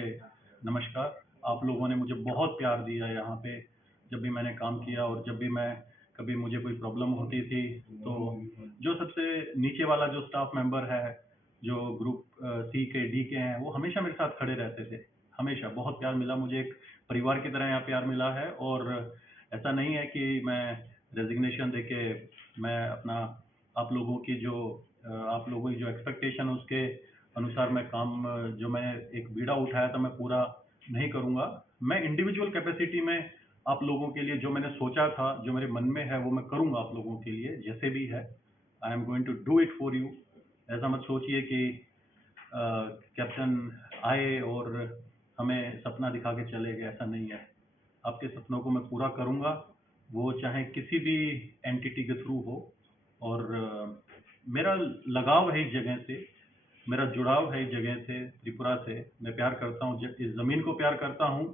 नमस्कार। आप लोगों ने मुझे बहुत प्यार दिया यहाँ पे जब भी मैंने काम किया और जब भी मैं कभी मुझे कोई प्रॉब्लम होती थी तो जो सबसे नीचे वाला जो स्टाफ मेंबर है जो ग्रुप C के D के हैं वो हमेशा मेरे साथ खड़े रहते थे हमेशा बहुत प्यार मिला मुझे एक परिवार की तरह यहाँ प्यार मिला है और ऐसा नहीं है कि मैं रेजिग्नेशन देके मैं अपना आप लोगों की जो एक्सपेक्टेशन है उसके अनुसार मैं काम जो मैं एक बीड़ा उठाया था मैं पूरा नहीं करूँगा मैं इंडिविजुअल कैपेसिटी में आप लोगों के लिए जो मैंने सोचा था जो मेरे मन में है वो मैं करूँगा आप लोगों के लिए जैसे भी है I am going to do it for you ऐसा मत सोचिए कि कैप्टन आए और हमें सपना दिखा के चले गए ऐसा नहीं है आपके सपनों को मैं पूरा करूंगा वो चाहे किसी भी एंटिटी के थ्रू हो और मेरा लगाव है इस जगह से मेरा जुड़ाव है इस जगह से त्रिपुरा से मैं प्यार करता हूँ इस ज़मीन को प्यार करता हूँ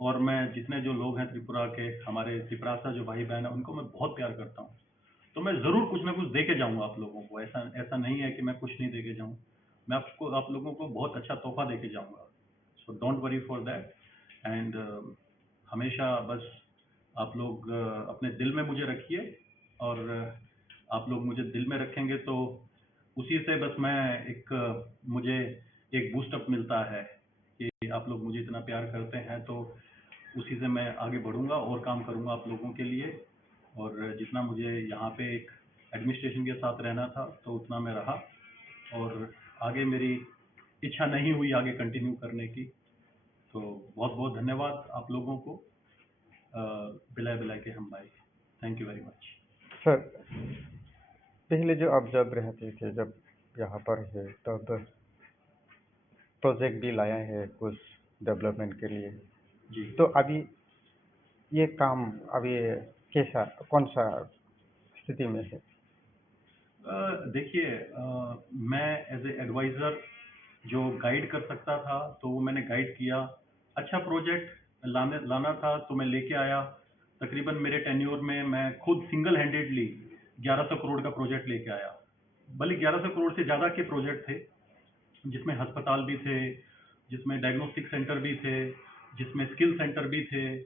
और मैं जितने जो लोग हैं त्रिपुरा के, हमारे त्रिपुरासा जो भाई बहन है, उनको मैं बहुत प्यार करता हूँ। तो मैं ज़रूर कुछ ना कुछ दे के जाऊँगा आप लोगों को। ऐसा नहीं है कि मैं कुछ नहीं दे के जाऊँ। मैं आप लोगों को बहुत अच्छा तोहफा दे के जाऊँगा। So don't worry for that. And हमेशा बस आप लोग अपने दिल में मुझे रखिए, और आप लोग मुझे दिल में रखेंगे तो उसी से बस मुझे एक बूस्टअप मिलता है कि आप लोग मुझे इतना प्यार करते हैं, तो उसी से मैं आगे बढ़ूंगा और काम करूंगा आप लोगों के लिए। और जितना मुझे यहाँ पे एक एडमिनिस्ट्रेशन के साथ रहना था तो उतना मैं रहा, और आगे मेरी इच्छा नहीं हुई आगे कंटिन्यू करने की। तो बहुत बहुत धन्यवाद आप लोगों को, बिलाय के हम भाई। Thank you very much. Sir, पहले जो आप जब रहते थे, जब यहाँ पर है, तब प्रोजेक्ट भी लाया है कुछ डेवलपमेंट के लिए। जी। तो अभी ये काम अभी कैसा, कौन सा स्थिति में है? देखिए, मैं एज ए एडवाइज़र जो गाइड कर सकता था तो वो मैंने गाइड किया। अच्छा प्रोजेक्ट लाना था तो मैं लेके आया। तकरीबन मेरे टेन्योर में मैं खुद सिंगल हैंडेडली 1100 करोड़ का प्रोजेक्ट लेके आया। बल्कि 1100 करोड़ से ज़्यादा के प्रोजेक्ट थे, जिसमें अस्पताल भी थे, जिसमें डायग्नोस्टिक सेंटर भी थे, जिसमें स्किल सेंटर भी थे,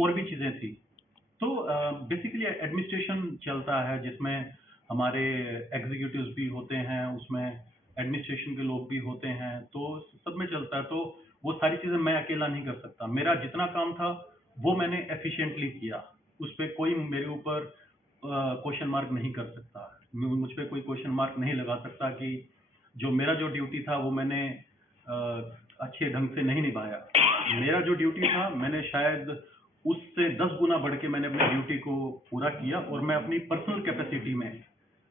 और भी चीज़ें थी। तो बेसिकली एडमिनिस्ट्रेशन चलता है जिसमें हमारे एग्जीक्यूटिव्स भी होते हैं, उसमें एडमिनिस्ट्रेशन के लोग भी होते हैं, तो सब में चलता है। तो वो सारी चीज़ें मैं अकेला नहीं कर सकता। मेरा जितना काम था वो मैंने एफिशिएंटली किया। उस पर कोई मेरे ऊपर क्वेश्चन मार्क नहीं कर सकता, मुझ पर कोई क्वेश्चन मार्क नहीं लगा सकता कि जो मेरा जो ड्यूटी था वो मैंने अच्छे ढंग से नहीं निभाया। मेरा जो ड्यूटी था मैंने शायद उससे 10 गुना बढ़ के मैंने अपनी ड्यूटी को पूरा किया, और मैं अपनी पर्सनल कैपेसिटी में,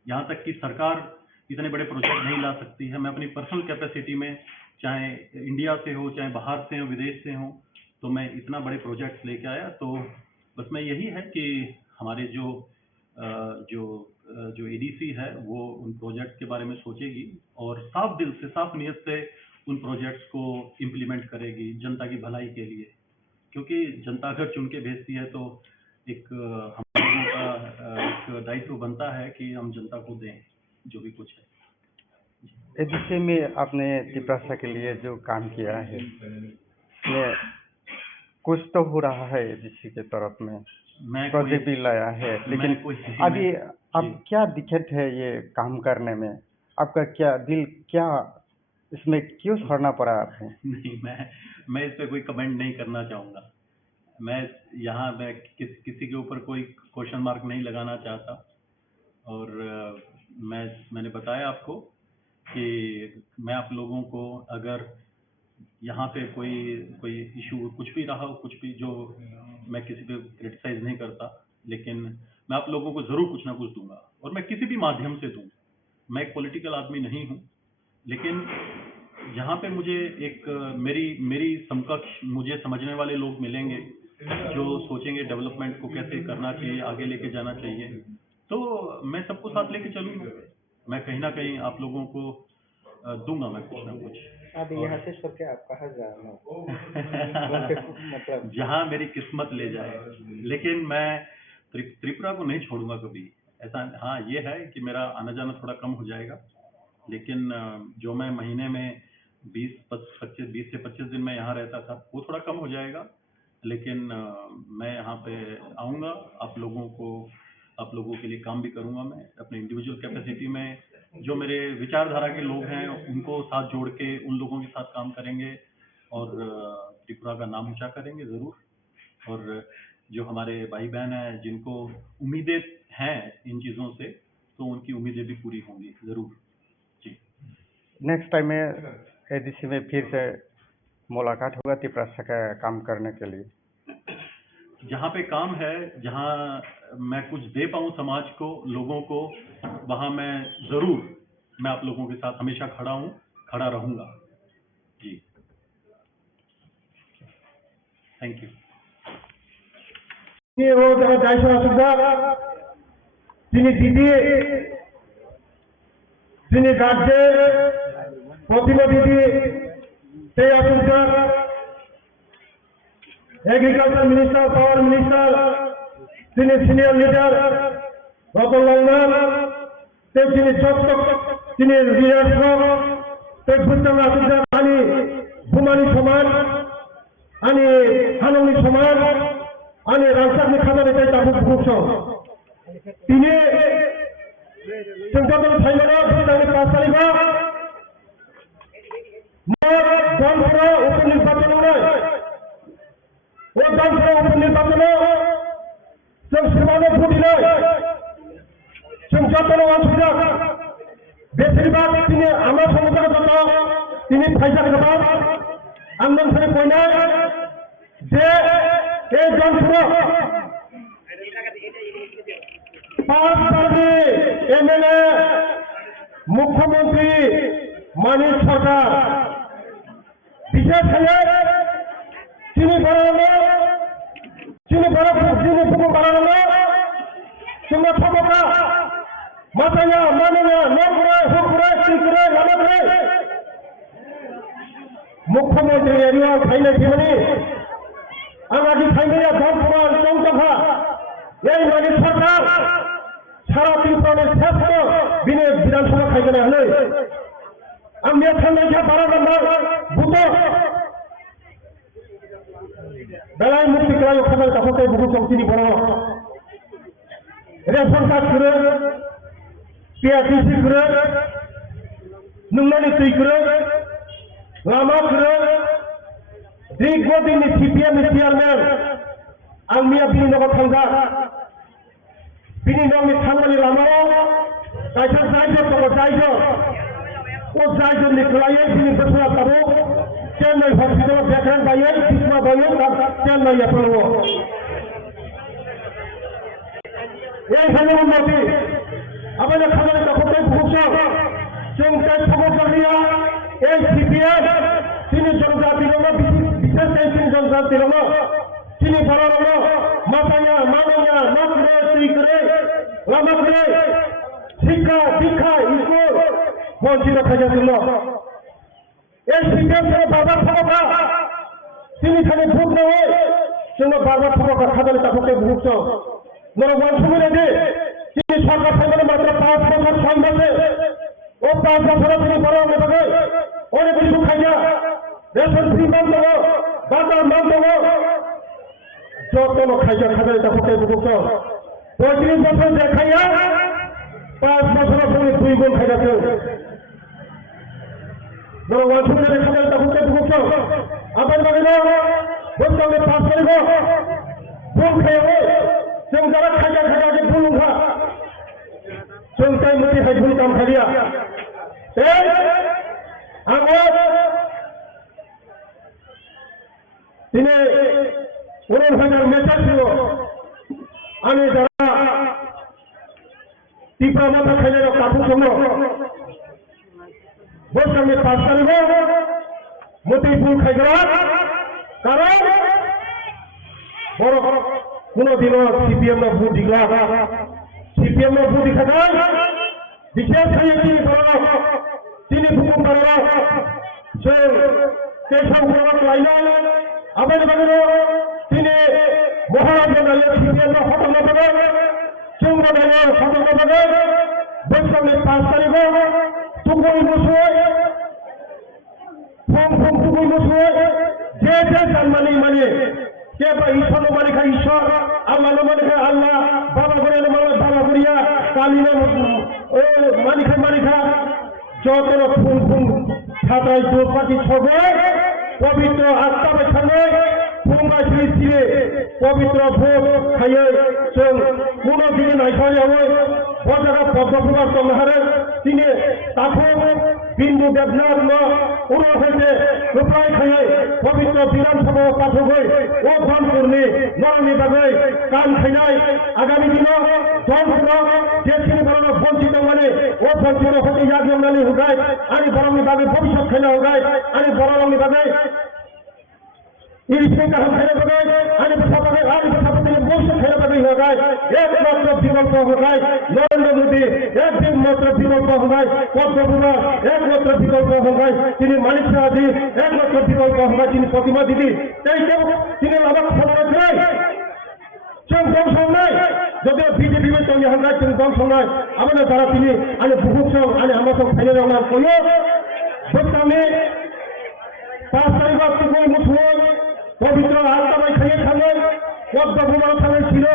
यहाँ तक कि सरकार इतने बड़े प्रोजेक्ट नहीं ला सकती है, मैं अपनी पर्सनल कैपेसिटी में, चाहे इंडिया से हो, चाहे बाहर से हो, विदेश से हो, तो मैं इतना बड़े प्रोजेक्ट्स लेके आया। तो बस मैं यही है कि हमारे जो एडीसी है वो उन प्रोजेक्ट के बारे में सोचेगी और साफ दिल से, साफ नीयत से उन प्रोजेक्ट्स को इम्प्लीमेंट करेगी जनता की भलाई के लिए। क्योंकि जनता अगर चुन के भेजती है तो एक हम लोगों का एक दायित्व बनता है कि हम जनता को दें जो भी कुछ है। एडीसी में आपने त्रिपुरा के लिए जो काम किया है, इसमें कुछ तो हो रहा है एडीसी के तरफ में, प्रोजेक्ट भी लाया है, लेकिन अभी अब क्या दिक्कत है ये काम करने में? आपका क्या दिल, क्या इसमें क्यों छोड़ना पड़ा आपको? नहीं, मैं इस पे कोई कमेंट नहीं करना चाहूँगा। मैं किसी के ऊपर कोई क्वेश्चन मार्क नहीं लगाना चाहता। और मैंने बताया आपको कि मैं आप लोगों को, अगर यहाँ पे कोई इशू कुछ भी रहा हो, कुछ भी, जो मैं किसी पे क्रिटिसाइज नहीं करता, लेकिन मैं आप लोगों को ज़रूर कुछ ना कुछ दूंगा, और मैं किसी भी माध्यम से दूँ। मैं एक पॉलिटिकल आदमी नहीं हूँ, लेकिन जहाँ पे मुझे एक मेरी समकक्ष मुझे समझने वाले लोग मिलेंगे जो सोचेंगे डेवलपमेंट को कैसे करना चाहिए, आगे लेके जाना चाहिए, तो मैं सबको साथ लेके चलूँगा। मैं कहीं ना कहीं आप लोगों को दूंगा मैं कुछ ना कुछ। अभी यहाँ से छोड़ के आप कहाँ जा रहे हो? मतलब जहाँ मेरी किस्मत ले जाए, लेकिन मैं त्रिपुरा को नहीं छोड़ूंगा कभी। ऐसा, हाँ ये है कि मेरा आना जाना थोड़ा कम हो जाएगा, लेकिन जो मैं महीने में 20 से 25 दिन में यहाँ रहता था वो थोड़ा कम हो जाएगा, लेकिन मैं यहाँ पे आऊँगा, आप लोगों के लिए काम भी करूँगा। मैं अपने इंडिविजुअल कैपेसिटी में जो मेरे विचारधारा के लोग हैं उनको साथ जोड़ के उन लोगों के साथ काम करेंगे और त्रिपुरा का नाम ऊंचा करेंगे ज़रूर। और जो हमारे भाई बहन हैं जिनको उम्मीदें हैं इन चीज़ों से, तो उनकी उम्मीदें भी पूरी होंगी ज़रूर जी। नेक्स्ट टाइम में एडीसी में फिर से मुलाकात होगा त्रिपुरा का काम करने के लिए। जहाँ पे काम है, जहाँ मैं कुछ दे पाऊँ समाज को, लोगों को, वहाँ मैं आप लोगों के साथ हमेशा खड़ा रहूँगा जी। Thank you. যারা দায়িত্ব আসুক, তিনি রাজ্যের প্রতিনিধি সেই আসুক, एग्रीकल्चर मिनिस्टर पावर मिनिस्टर তিনি সিনিয়র লিডার রতনলাল নাথ তিনি যত তিনি লিডারশিপ তেজপুর আসুদা আনি ভূমানি সমাজ আনি হাননি সমাজ আনি রাজশাহী খামারে তাই তাবু ভূষ তিনি সংসদীয় সাইমানা ভূটানি পাঁচতারিখা মোট দলপুরা উপনির্বাচন নয় ও দলপুরা উপনির্বাচন जों समान भुटिनाय जों जतन असुबिदा बेसिरभाग दिनै आमार समस्यागत दिनै फायजा गोबां आं नोंथांनो कयनाय जे এই জনসভা 5 বারনি এমএলএ মুখ্যমন্ত্রী মানিক সরকার বিশেষ করে তিনি বাড়ানো Sini buku barangnya, semua sahaja. Matanya, mananya, nokure, hukure, sikure, lamakure. Mukhyamantrী এরিয়া খাইলে জীবনী আমাকে খাইলে ধর্মপুর চৌতফা এই মানে সরকার সারা ত্রিপুরার শ্রেষ্ঠ বিধানসভা খাইলে হলে আমি সংখ্যা 12 নম্বর বুথ বেলায় মুক্তি করাই ওখানে তখন বহু চৌকিনি বড় রেশন কার্ড করে পিআরটিসি করে নুংনানি তুই করে লামা করে দীর্ঘদিননি সিপিএম চেয়ারম্যান আলমিয়া বিনি নগর থাঙ্গা বিনি নগরनि थांनानै लामायाव गायखेर जायजों दङ जायजों ও जायजोंनि खोलायै बिनि बोसोरा थाबो चेन्नाई हस्पिटालाव बेखार बायो किसमा बायो चेन्नाईया थाङो এইখানে উন্নতি আমাদের খামারে তখন ভূষণ চৌকায় সমস্যা এই সিপিএম তিনি জনজাতি রঙ বিশেষ তিনি জনজাতি রঙ তিনি বড় রঙ মাথায়া মানয়া নকরে তুই করে লামা করে শিক্ষা দীক্ষা স্কুল বঞ্চিত থাকার জন্য এই সিপিএম থেকে বারবার থাকা তিনি খালি ভোট নেওয়ায় জন্য বারবার থাকা খাদালে তাকে ভূষণ নরবন সুবিধা তিনি সরকার থেকে মাত্র 5 বছর সংবাদে ও 5 বছরে তিনি বড় নেবে অনেক কিছু খাইয়া রেশন ফ্রি বন্ধ বাজার বন্ধ যত খাইয়া খাদালে তাকে ভূষণ 35 বছর দেখাইয়া 5 বছরের সঙ্গে 2 গুণ খাইয়াছে নরবন সুবিধা খাদালে তাকে ভূষণ আবার বাগিনা বলতে 5 তারিখ ভোট খাইয়া जों जरा खाजा खाजा के बुलुंगा जों टाइम मते हाय बुल काम खालिया आङो दिनै 19,000 मेटार ছিল আমি যারা টিপা মাথা খাইলে কাপু সঙ্গ বসে 5 তারিখ মতে বুল খাইগরা কারণ বড় কোনদিনও সিপিএম ভোট দিলা সিপিএম ভোট দেখা যায় বিশেষ করে তিনি ভূকম্প করা কেশব লাইন আমাদের বাগানে তিনি মহারাজা সিপিএম হতন পাবে চৌম্বনের হতন পাবে বৈষ্ণবের 5 তারিখ টুকুই বসুয় ফম টুকুই বসুয় যে মানে কে বা ঈশ্বর মানে খায় ঈশ্বর আল্লাহ মানে খায় আল্লাহ বাবা করে মানে বাবা করিয়া কালী ও মানে খায় যত ফুল ছাতায় দোপাটি ছবে পবিত্র আত্মাবে সঙ্গে ফুঙ্গা ছিঁড়ে পবিত্র ভোগ খাইয়ে जों কোনো দিনে নাই খাওয়া যাবে বজাগা পদ্মপ্রভার তলহারে তিনি তাকে বিন্দু দেবনাথ উড়ো হয়েছে রূপায় খাইয়ে পবিত্র বিধানসভা পাঠক হয়ে ও ধন করলে নরমি বাগে কান খাইনাই আগামী দিনে জনপুর যে তিনি বড় বঞ্চিত মানে ও বঞ্চিত হতে জাগিয়ে মানে হুগায় আমি বরং বাগে ভবিষ্যৎ খেলা হুগায় আমি বড় রঙে বাগে ইরিশে কারণ খেলে বাগে আমি সবাই আর ভবিষ্যৎ খেলে বাগে गई होगा एकमात्र विकल्प होगा नरेंद्र मोदी एकमात्र विकल्प होगा पद्मभूषण एकमात्र विकल्प होगा তিনি মানিক সাহাজি একমাত্র বিকল্প होगा তিনি প্রতিমা দিদি তাই তিনি লাভক খবর নাই जों दल संनाय যদিও বিজেপি में तंग होगा जों दल संनाय আমাদের দ্বারা তিনি আনে বহুত সং আনে আমার সং ফাইনাল রাউন্ড কইও বস্তামে 5 তারিখ থেকে মুসলিম পবিত্র আলতাবাই খাইয়ে খাবেন পদ্মভূষণ খাবেন ছিল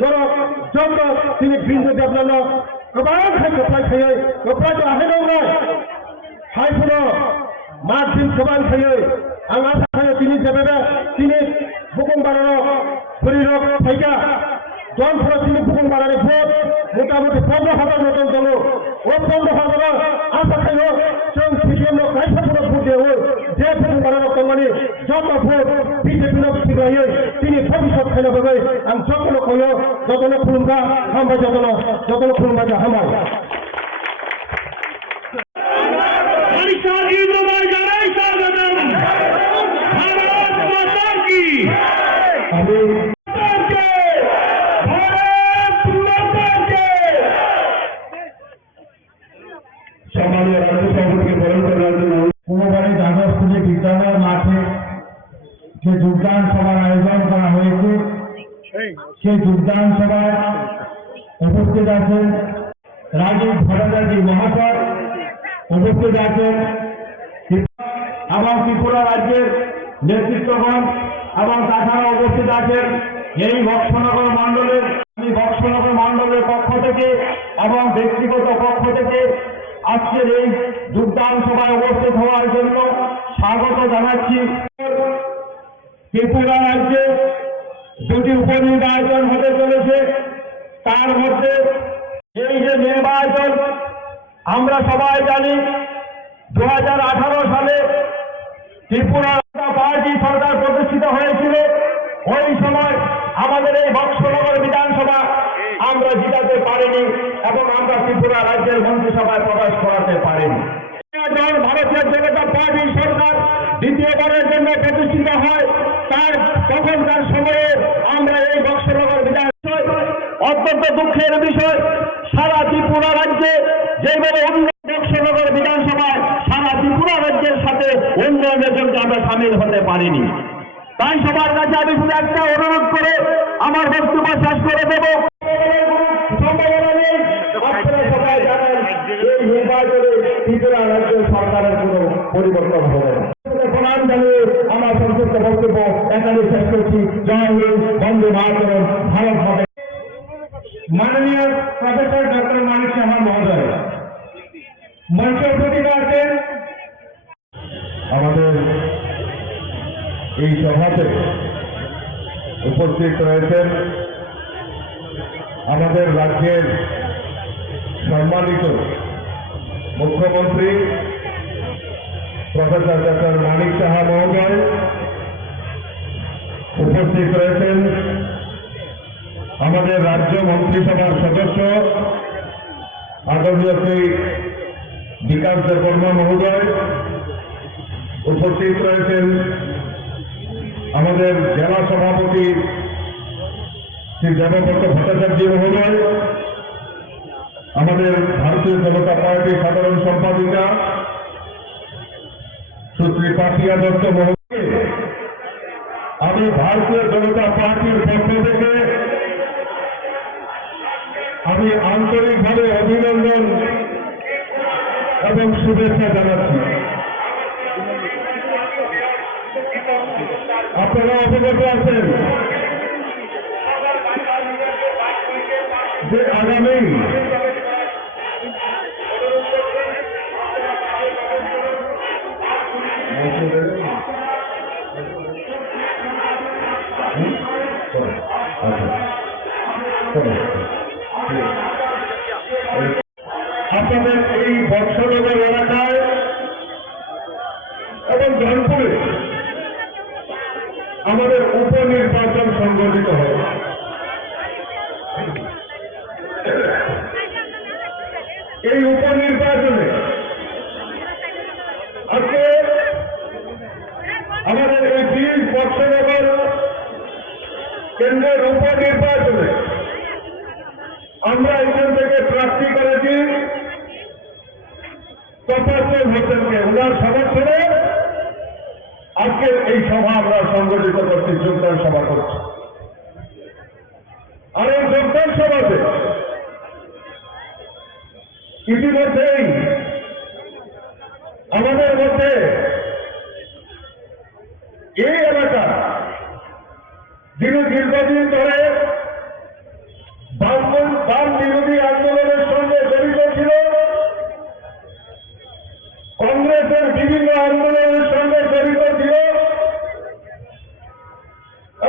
নরক যত তিনি বিন্দু দেবলানো গোবাং খাই কপাই খাইয়ে কপাই তো আহে নয় হাইফুনো মার্জিন সমান খাইয়ে आं आशा खायो তিনি যেভাবে তিনি বুকুম বানানো শরীরক থাইকা জনসভা তিনি বুকুম বানানো ভোট মোটামুটি 15,000 মতন দল ও 15,000 আশা খাইও जों সিপিএম কাইসাপুর ভোট দেও যে বুকুম বানানো কমানি যত ভোট বিজেপি লোক সিগাইয়ে তিনি ভবিষ্যৎ খাইলো বলে आं যতন কইও যতন খুলুমগা হামবা যতন খুলুমগা হামবা সম্মানীয় রাজ্য সভাপতিকে বরণ করার জন্য 15 আগস্ট যে বিদ্যালয় মাঠে যে যোগদান সভার আয়োজন করা হয়েছে সেই যোগদান সভায় উপস্থিত আছেন রাজীব ভট্টাচার্য মহাশয়, উপস্থিত আছেন এবং ত্রিপুরা রাজ্যের নেতৃত্বগণ এবং তাছাড়া উপস্থিত আছেন এই বক্সনগর মণ্ডলের পক্ষ থেকে এবং ব্যক্তিগত পক্ষ থেকে আজকের এই যোগদান সভায় উপস্থিত হওয়ার জন্য স্বাগত জানাচ্ছি। ত্রিপুরা রাজ্যে দুটি উপনির্বাচন হতে চলেছে, তার মধ্যে এই যে নির্বাচন আমরা সবাই জানি 2018 সালে ত্রিপুরা পার্টি সরকার প্রতিষ্ঠিত হয়েছিল। ওই সময় আমাদের এই বক্সনগর বিধানসভা আমরা জিতাতে পারিনি এবং আমরা ত্রিপুরা রাজ্যের মন্ত্রিসভায় প্রবেশ করাতে পারিনি। ভারতীয় জনতা পার্টি সরকার দ্বিতীয়বারের জন্য প্রতিষ্ঠিত হয় তার তখনকার সময়ে আমরা এই বক্সনগর বিধানসভায় অত্যন্ত দুঃখের বিষয় সারা ত্রিপুরা রাজ্যে যেভাবে বক্সনগর বিধানসভায় সারা ত্রিপুরা রাজ্যের সাথে উন্নয়নের জন্য আমরা সামিল হতে পারিনি। তাই সবার কাছে আমি শুধু একটা অনুরোধ করে আমার বক্তব্য শেষ করে দেব। সম্ভাবনা নেই, আপনারা সবাই জানেন এই নির্বাচনে ত্রিপুরা রাজ্যের সরকারের কোনো পরিবর্তন হবে না। প্রণাম জানিয়ে আমার সংক্ষিপ্ত বক্তব্য এখানে শেষ করছি। জয় হিন্দ, বন্দে মাতরম, ভারত হবে। মাননীয় প্রফেসর ডক্টর মানিক সাহা মহোদয় মঞ্চ উপস্থিত আছেন। আমাদের এই সভাতে উপস্থিত রয়েছেন আমাদের রাজ্যের সম্মানিত মুখ্যমন্ত্রী প্রফেসর ডক্টর মানিক সাহা মহোদয়, উপস্থিত রয়েছেন আমাদের রাজ্য মন্ত্রিসভার সদস্য আদরণীয় শ্রী বিকাশ দেববর্মা মহোদয়, উপস্থিত রয়েছেন আমাদের জেলা সভাপতি শ্রী দেবব্রত ভট্টাচার্য মহোদয়, আমাদের ভারতীয় জনতা পার্টির সাধারণ সম্পাদিকা সুশ্রী পাপিয়া দত্ত মহোদয়, আমি ভারতীয় জনতা পার্টির পক্ষ থেকে আমি আন্তরিকভাবে অভিনন্দন এবং শুভেচ্ছা জানাচ্ছি। আপনারা অবগত আছেন যে আগামী আপনাদের এই বক্সনগর এলাকায় এবং জনপুরে আমাদের উপনির্বাচন সংগঠিত হয়। এই উপনির্বাচনে আজকে আমাদের এই 20 বক্সনগর কেন্দ্রের উপনির্বাচনে আমরা এখান থেকে প্রার্থী করেছি তফাজ্জল হোসেনকে, উনার সমর্থনে আজকের এই সভা আমরা সংগঠিত করছি, যোগদান সভা করছি। আর এই যোগদান সভাতে ইতিমধ্যেই আমাদের মধ্যে এই এলাকা যিনি দীর্ঘদিন ধরে বাম বিরোধী আন্দোলনের সঙ্গে জড়িত ছিল, কংগ্রেসের বিভিন্ন আন্দোলনের সঙ্গে জড়িত ছিল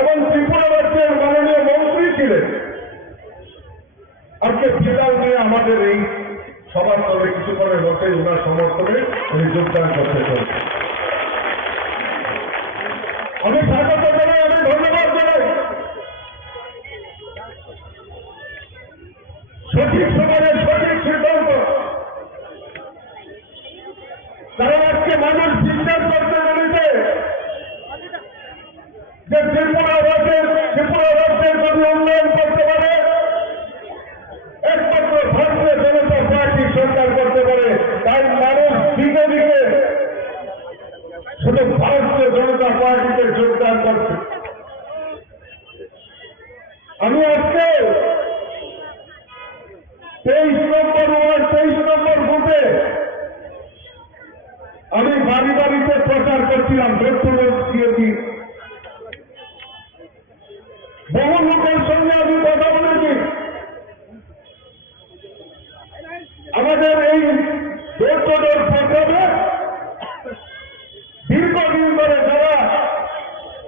এবং ত্রিপুরা রাজ্যের মাননীয় মন্ত্রী ছিলেন, আজকে বিকাল নিয়ে আমাদের এই সবার তবে কিছুক্ষণের মধ্যে ওনার সমর্থনে উনি যোগদান করতে চলছে। আমি স্বাগত জানাই, আমি ধন্যবাদ জানাই। সঠিক সময়ে সঠিক সিদ্ধান্ত, কারণ আজকে মানুষ বিশ্বাস করতে পেরেছে যে ত্রিপুরা রাজ্যের যদি উন্নয়ন করতে পারে একমাত্র ভারতীয় জনতা পার্টি সরকার করতে পারে। তাই মানুষ দিকে দিকে শুধু ভারতীয় জনতা পার্টিতে যোগদান করছে। আমি আজকে 23 নম্বর ওয়ার্ড 23 নম্বর বুথে আমি বাড়ি বাড়িতে প্রচার করছিলাম, দিয়েছি। বহু লোকের সঙ্গে আমি কথা বলেছি। আমাদের এই ডোর প্রোগ্রামে দীর্ঘদিন ধরে যারা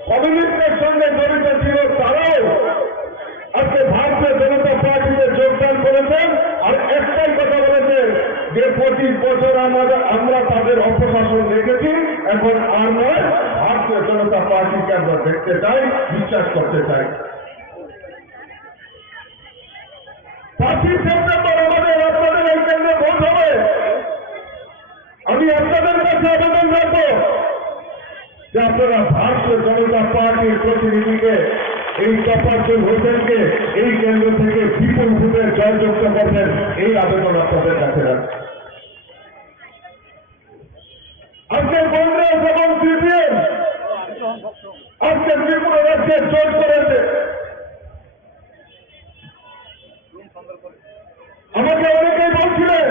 কমিউনিস্টের সঙ্গে জড়িত ছিল তারাও আজকে ভারতীয় জনতা পার্টিতে যোগদান করেছেন। আর একটাই কথা বলেছেন যে 25 বছর আমরা তাদের অপশাসন দেখেছি, এখন আর নয়, ভারতীয় জনতা পার্টিকে আমরা দেখতে চাই, বিশ্বাস করতে চাই। 5ই সেপ্টেম্বর আমাদের আপনাদের এই কেন্দ্রে ভোট হবে। আমি আপনাদের কাছে আবেদন রাখবো যে আপনারা ভারতীয় জনতা পার্টির প্রতিনিধিকে, এই তফাজ্জল হোসেনকে এই কেন্দ্র থেকে বিপুল ভোটে জয়যুক্ত করবেন, এই আবেদন আপনাদের কাছে রাখছি। আজকে কংগ্রেস এবং সিপিএম আজকে ত্রিপুরা রাজ্যে জোট করেছে। আমাকে অনেকেই বলছিলেন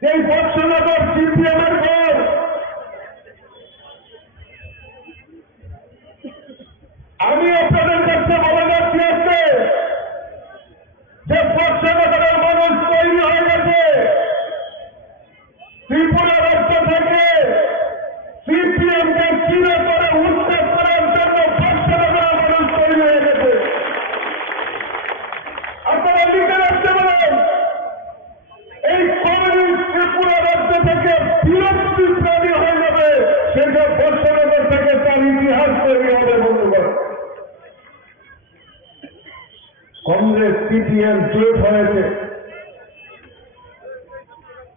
যে এই বৎসনগর সিপিএম এর ঘর, আমি আপনাদের কাছে বলে যাচ্ছি আজকে যে বৎসনগরের মানুষ তৈরি হয়ে গেছে। ত্রিপুরা রাজ্য থেকে সিপিএম কে চিরে করে উচ্ছেদ করার জন্য বৎসনগরের মানুষ তৈরি হয়ে গেছে। আপনারা লিখে রাখতে পারেন, এই কমিউনিস্ট ত্রিপুরা রাজ্য থেকে বিলুপ্তি প্রাণী হয়ে যাবে, সেটা বৎসনগর থেকে তার ইতিহাস তৈরি হবে। বন্ধুগণ, কংগ্রেস সিপিএম জোট হয়েছে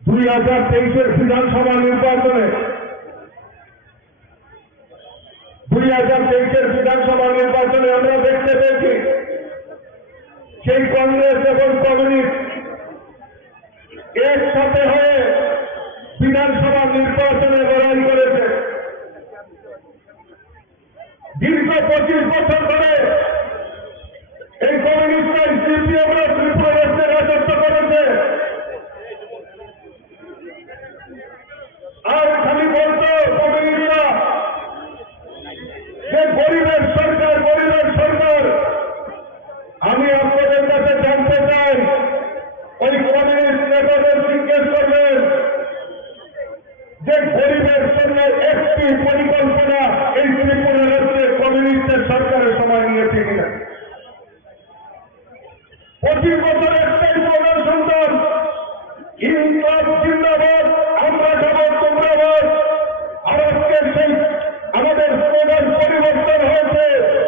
2023-এর বিধানসভা নির্বাচনে। 2023-এর বিধানসভা নির্বাচনে আমরা দেখতে পেয়েছি সেই কংগ্রেস এবং কমিউনিস্ট একসাথে হয়ে বিধানসভা নির্বাচনে লড়াই করেছে। দীর্ঘ 25 বছর ধরে এই কমিউনিস্টরা সিপিএমরা ত্রিপুরা রাজ্যে রাজত্ব করেছে। আর খালি বলতো কমিউনিস্টরা যে গরিবের সরকার, গরিবের সরকার। আমি আপনাদের কাছে জানতে চাই, ওই কমিউনিস্ট নেতাদের জিজ্ঞেস করবেন যে গরিবের জন্য একটি পরিকল্পনা এই ত্রিপুরা রাজ্যে কমিউনিস্টের সরকারের সময় নিয়েছে কিনা। 25 বছর একটাই প্রধান সন্তান, ইনকলাব জিন্দাবাদ, আমরা যাব তোমরা বাদ। আর আজকে সেই আমাদের স্লোগান পরিবর্তন হয়েছে।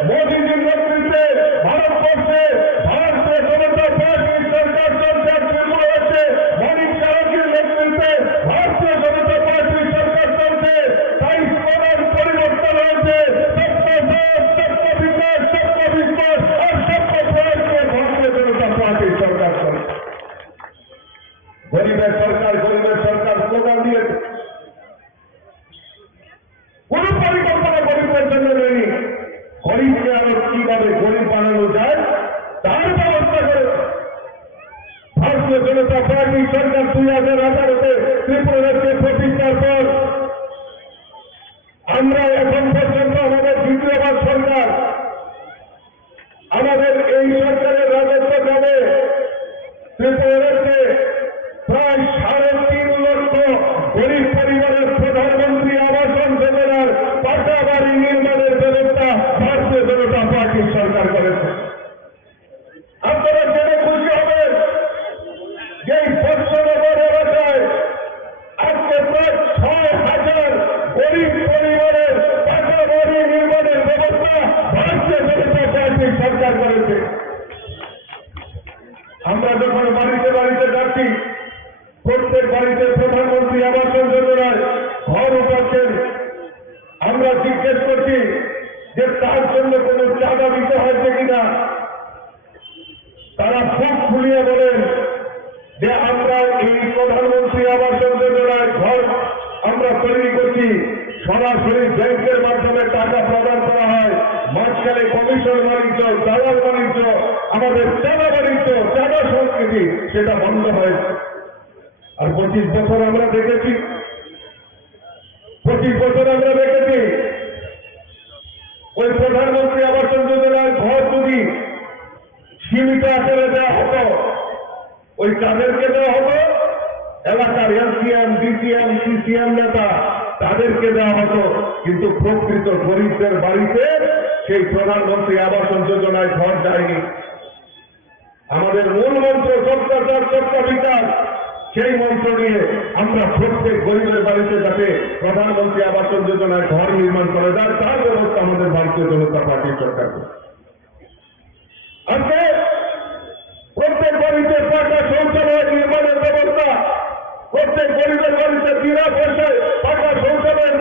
মোদীজির নেতৃত্বে ভারতবর্ষে ভারতীয় জনতা পার্টির সরকার চলছে। ত্রিপুরা রাজ্যে মানিক সাহাজির নেতৃত্বে ভারতীয় জনতা পার্টির সরকার চলছে। তাই স্লোগান পরিবর্তন হয়েছে, সবকা সাথ, সবকা বিকাশ, সবকা বিশ্বাস আর সবকা প্রয়াসকে ভারতীয় জনতা জনতা পার্টি সরকার 2018-তে ত্রিপুরাকে প্রতিষ্ঠার পর আমরা এখন পর্যন্ত আমাদের দ্বিতীয়বার সরকার, আমাদের এই সরকারের রাজত্বকালে ত্রিপুরাকে প্রায় 3.5 লক্ষ গরিব পরিবারের প্রধানমন্ত্রী আবাস যোজনার পাকা বাড়ি নির্মাণের ব্যবস্থা ভারতীয় জনতা পার্টির সরকার করেছে। আপনারা জেনে খুশি হবেন যে এই বৎসনগর এলাকায় আজকে প্রায় 6,000 গরিব পরিবারের পাকা বাড়ি নির্মাণের ব্যবস্থা ভারতীয় জনতা পার্টির সরকার করেছে। আমরা যখন বাড়িতে বাড়িতে যাচ্ছি, প্রত্যেক বাড়িতে প্রধানমন্ত্রী আবাস যোজনায় ঘর উঠাচ্ছেন, আমরা জিজ্ঞেস করছি যে তার জন্য কোন চাঁদা দিতে হয়েছে কিনা। তারা খুব খুলিয়ে বলেন যে আমরা এই প্রধানমন্ত্রী আবাস যোজনায় ঘর আমরা তৈরি করছি, সরাসরি ব্যাংকের মাধ্যমে টাকা প্রদান করা হয়, মাঝখানে কমিশন বাণিজ্য, দালাল বাণিজ্য, আমাদের চাঁদা বাণিজ্য, চাঁদা সংস্কৃতি সেটা বন্ধ হয়েছে। আর 25 বছর আমরা দেখেছি, 25 বছর আমরা দেখেছি ওই প্রধানমন্ত্রী আবাস যোজনার ঘর যদি সীমিত আকারে দেওয়া হতো, ওই কাদেরকে দেওয়া হতো? এলাকার এলসিএম, ডিসিএম, সিসিএম নেতা তাদেরকে দেওয়া হতো, কিন্তু প্রকৃত গরিবদের বাড়িতে সেই প্রধানমন্ত্রী আবাস যোজনায় ঘর যায়নি। আমাদের মূল মন্ত্র সবকা সবকা বিকাশ, সেই মন্ত্র নিয়ে আমরা প্রত্যেক গরিবের বাড়িতে যাতে প্রধানমন্ত্রী আবাস যোজনায় ঘর নির্মাণ করা যায় তার ব্যবস্থা আমাদের ভারতীয় জনতা পার্টির সরকার করে। আজকে প্রত্যেক বাড়িতে পাকা শৌচালয় নির্মাণের ব্যবস্থা, প্রত্যেক গরিবের বাড়িতে বিনা পয়সায় পাকা শৌচালয়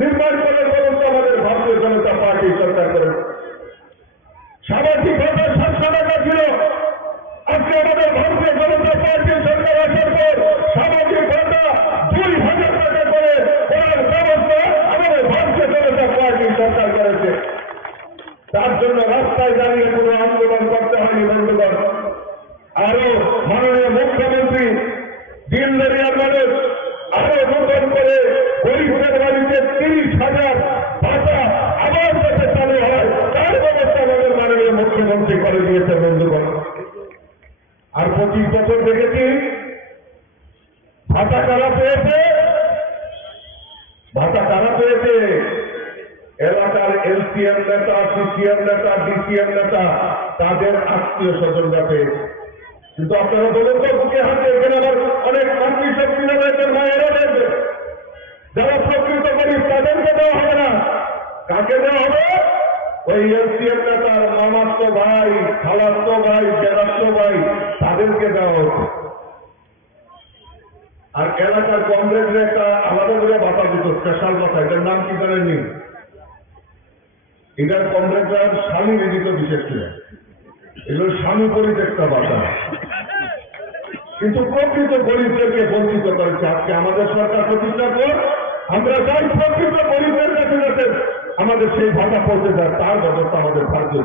নির্মাণ করার ব্যবস্থা আমাদের ভারতীয় জনতা পার্টির সরকার করে। সামাজিক ভাতা 700 টাকা ছিল, আজকে আমাদের ভারতীয় জনতা পার্টির সরকার আসার পর সামাজিক ভাতা 2,000 টাকা করে করার ব্যবস্থা আমাদের ভারতীয় জনতা পার্টির সরকার করেছে। তার জন্য রাস্তায় দাঁড়িয়ে কোনো আন্দোলন করতে হয়নি বন্ধুগণ। আরো মাননীয় মুখ্যমন্ত্রী দিন দরিয়ার মানুষ আরো নতুন করে গরিবদের বাড়িতে 30,000 ভাতা আবার যাতে চালু হয় তার ব্যবস্থা আমাদের মাননীয় মুখ্যমন্ত্রী করে দিয়েছে বন্ধুগণ। আর 25 বছর দেখেছি ভাতা কারা পেয়েছে, ভাতা কারা পেয়েছে? এলাকার এলসিএম নেতা, সিসিএম নেতা, ডিসিএম নেতা, তাদের আত্মীয় স্বজনরা পেয়েছে। কিন্তু আপনারা বলুন তো, বুকে হাতে এখানে আবার অনেক মাতৃশক্তি রয়েছেন, মায়েরা রয়েছে, যারা প্রকৃত গরিব তাদেরকে দেওয়া হবে না। কাকে দেওয়া হবে? ওই এলসিএম নেতার মামাতো ভাই, খালাতো ভাই, জেলাতো ভাই, তাদেরকে দেওয়া হচ্ছে। আর এলাকার কংগ্রেসের একটা আলাদা করে ভাতা দিত, স্পেশাল ভাতা, এটার নাম কি জানেননি? এটার কংগ্রেসের স্বামী নিদিত বিশেষ করে, এগুলো স্বামী পরিত্যক্তা ভাতা, কিন্তু প্রকৃত গরিবদেরকে বঞ্চিত করেছে। আজকে আমাদের সরকার প্রতিষ্ঠার পর আমরা চাই প্রকৃত গরিবদের কাছে যাতে আমাদের সেই ভাতা পৌঁছে যায় তার ব্যবস্থা আমাদের ভারতীয়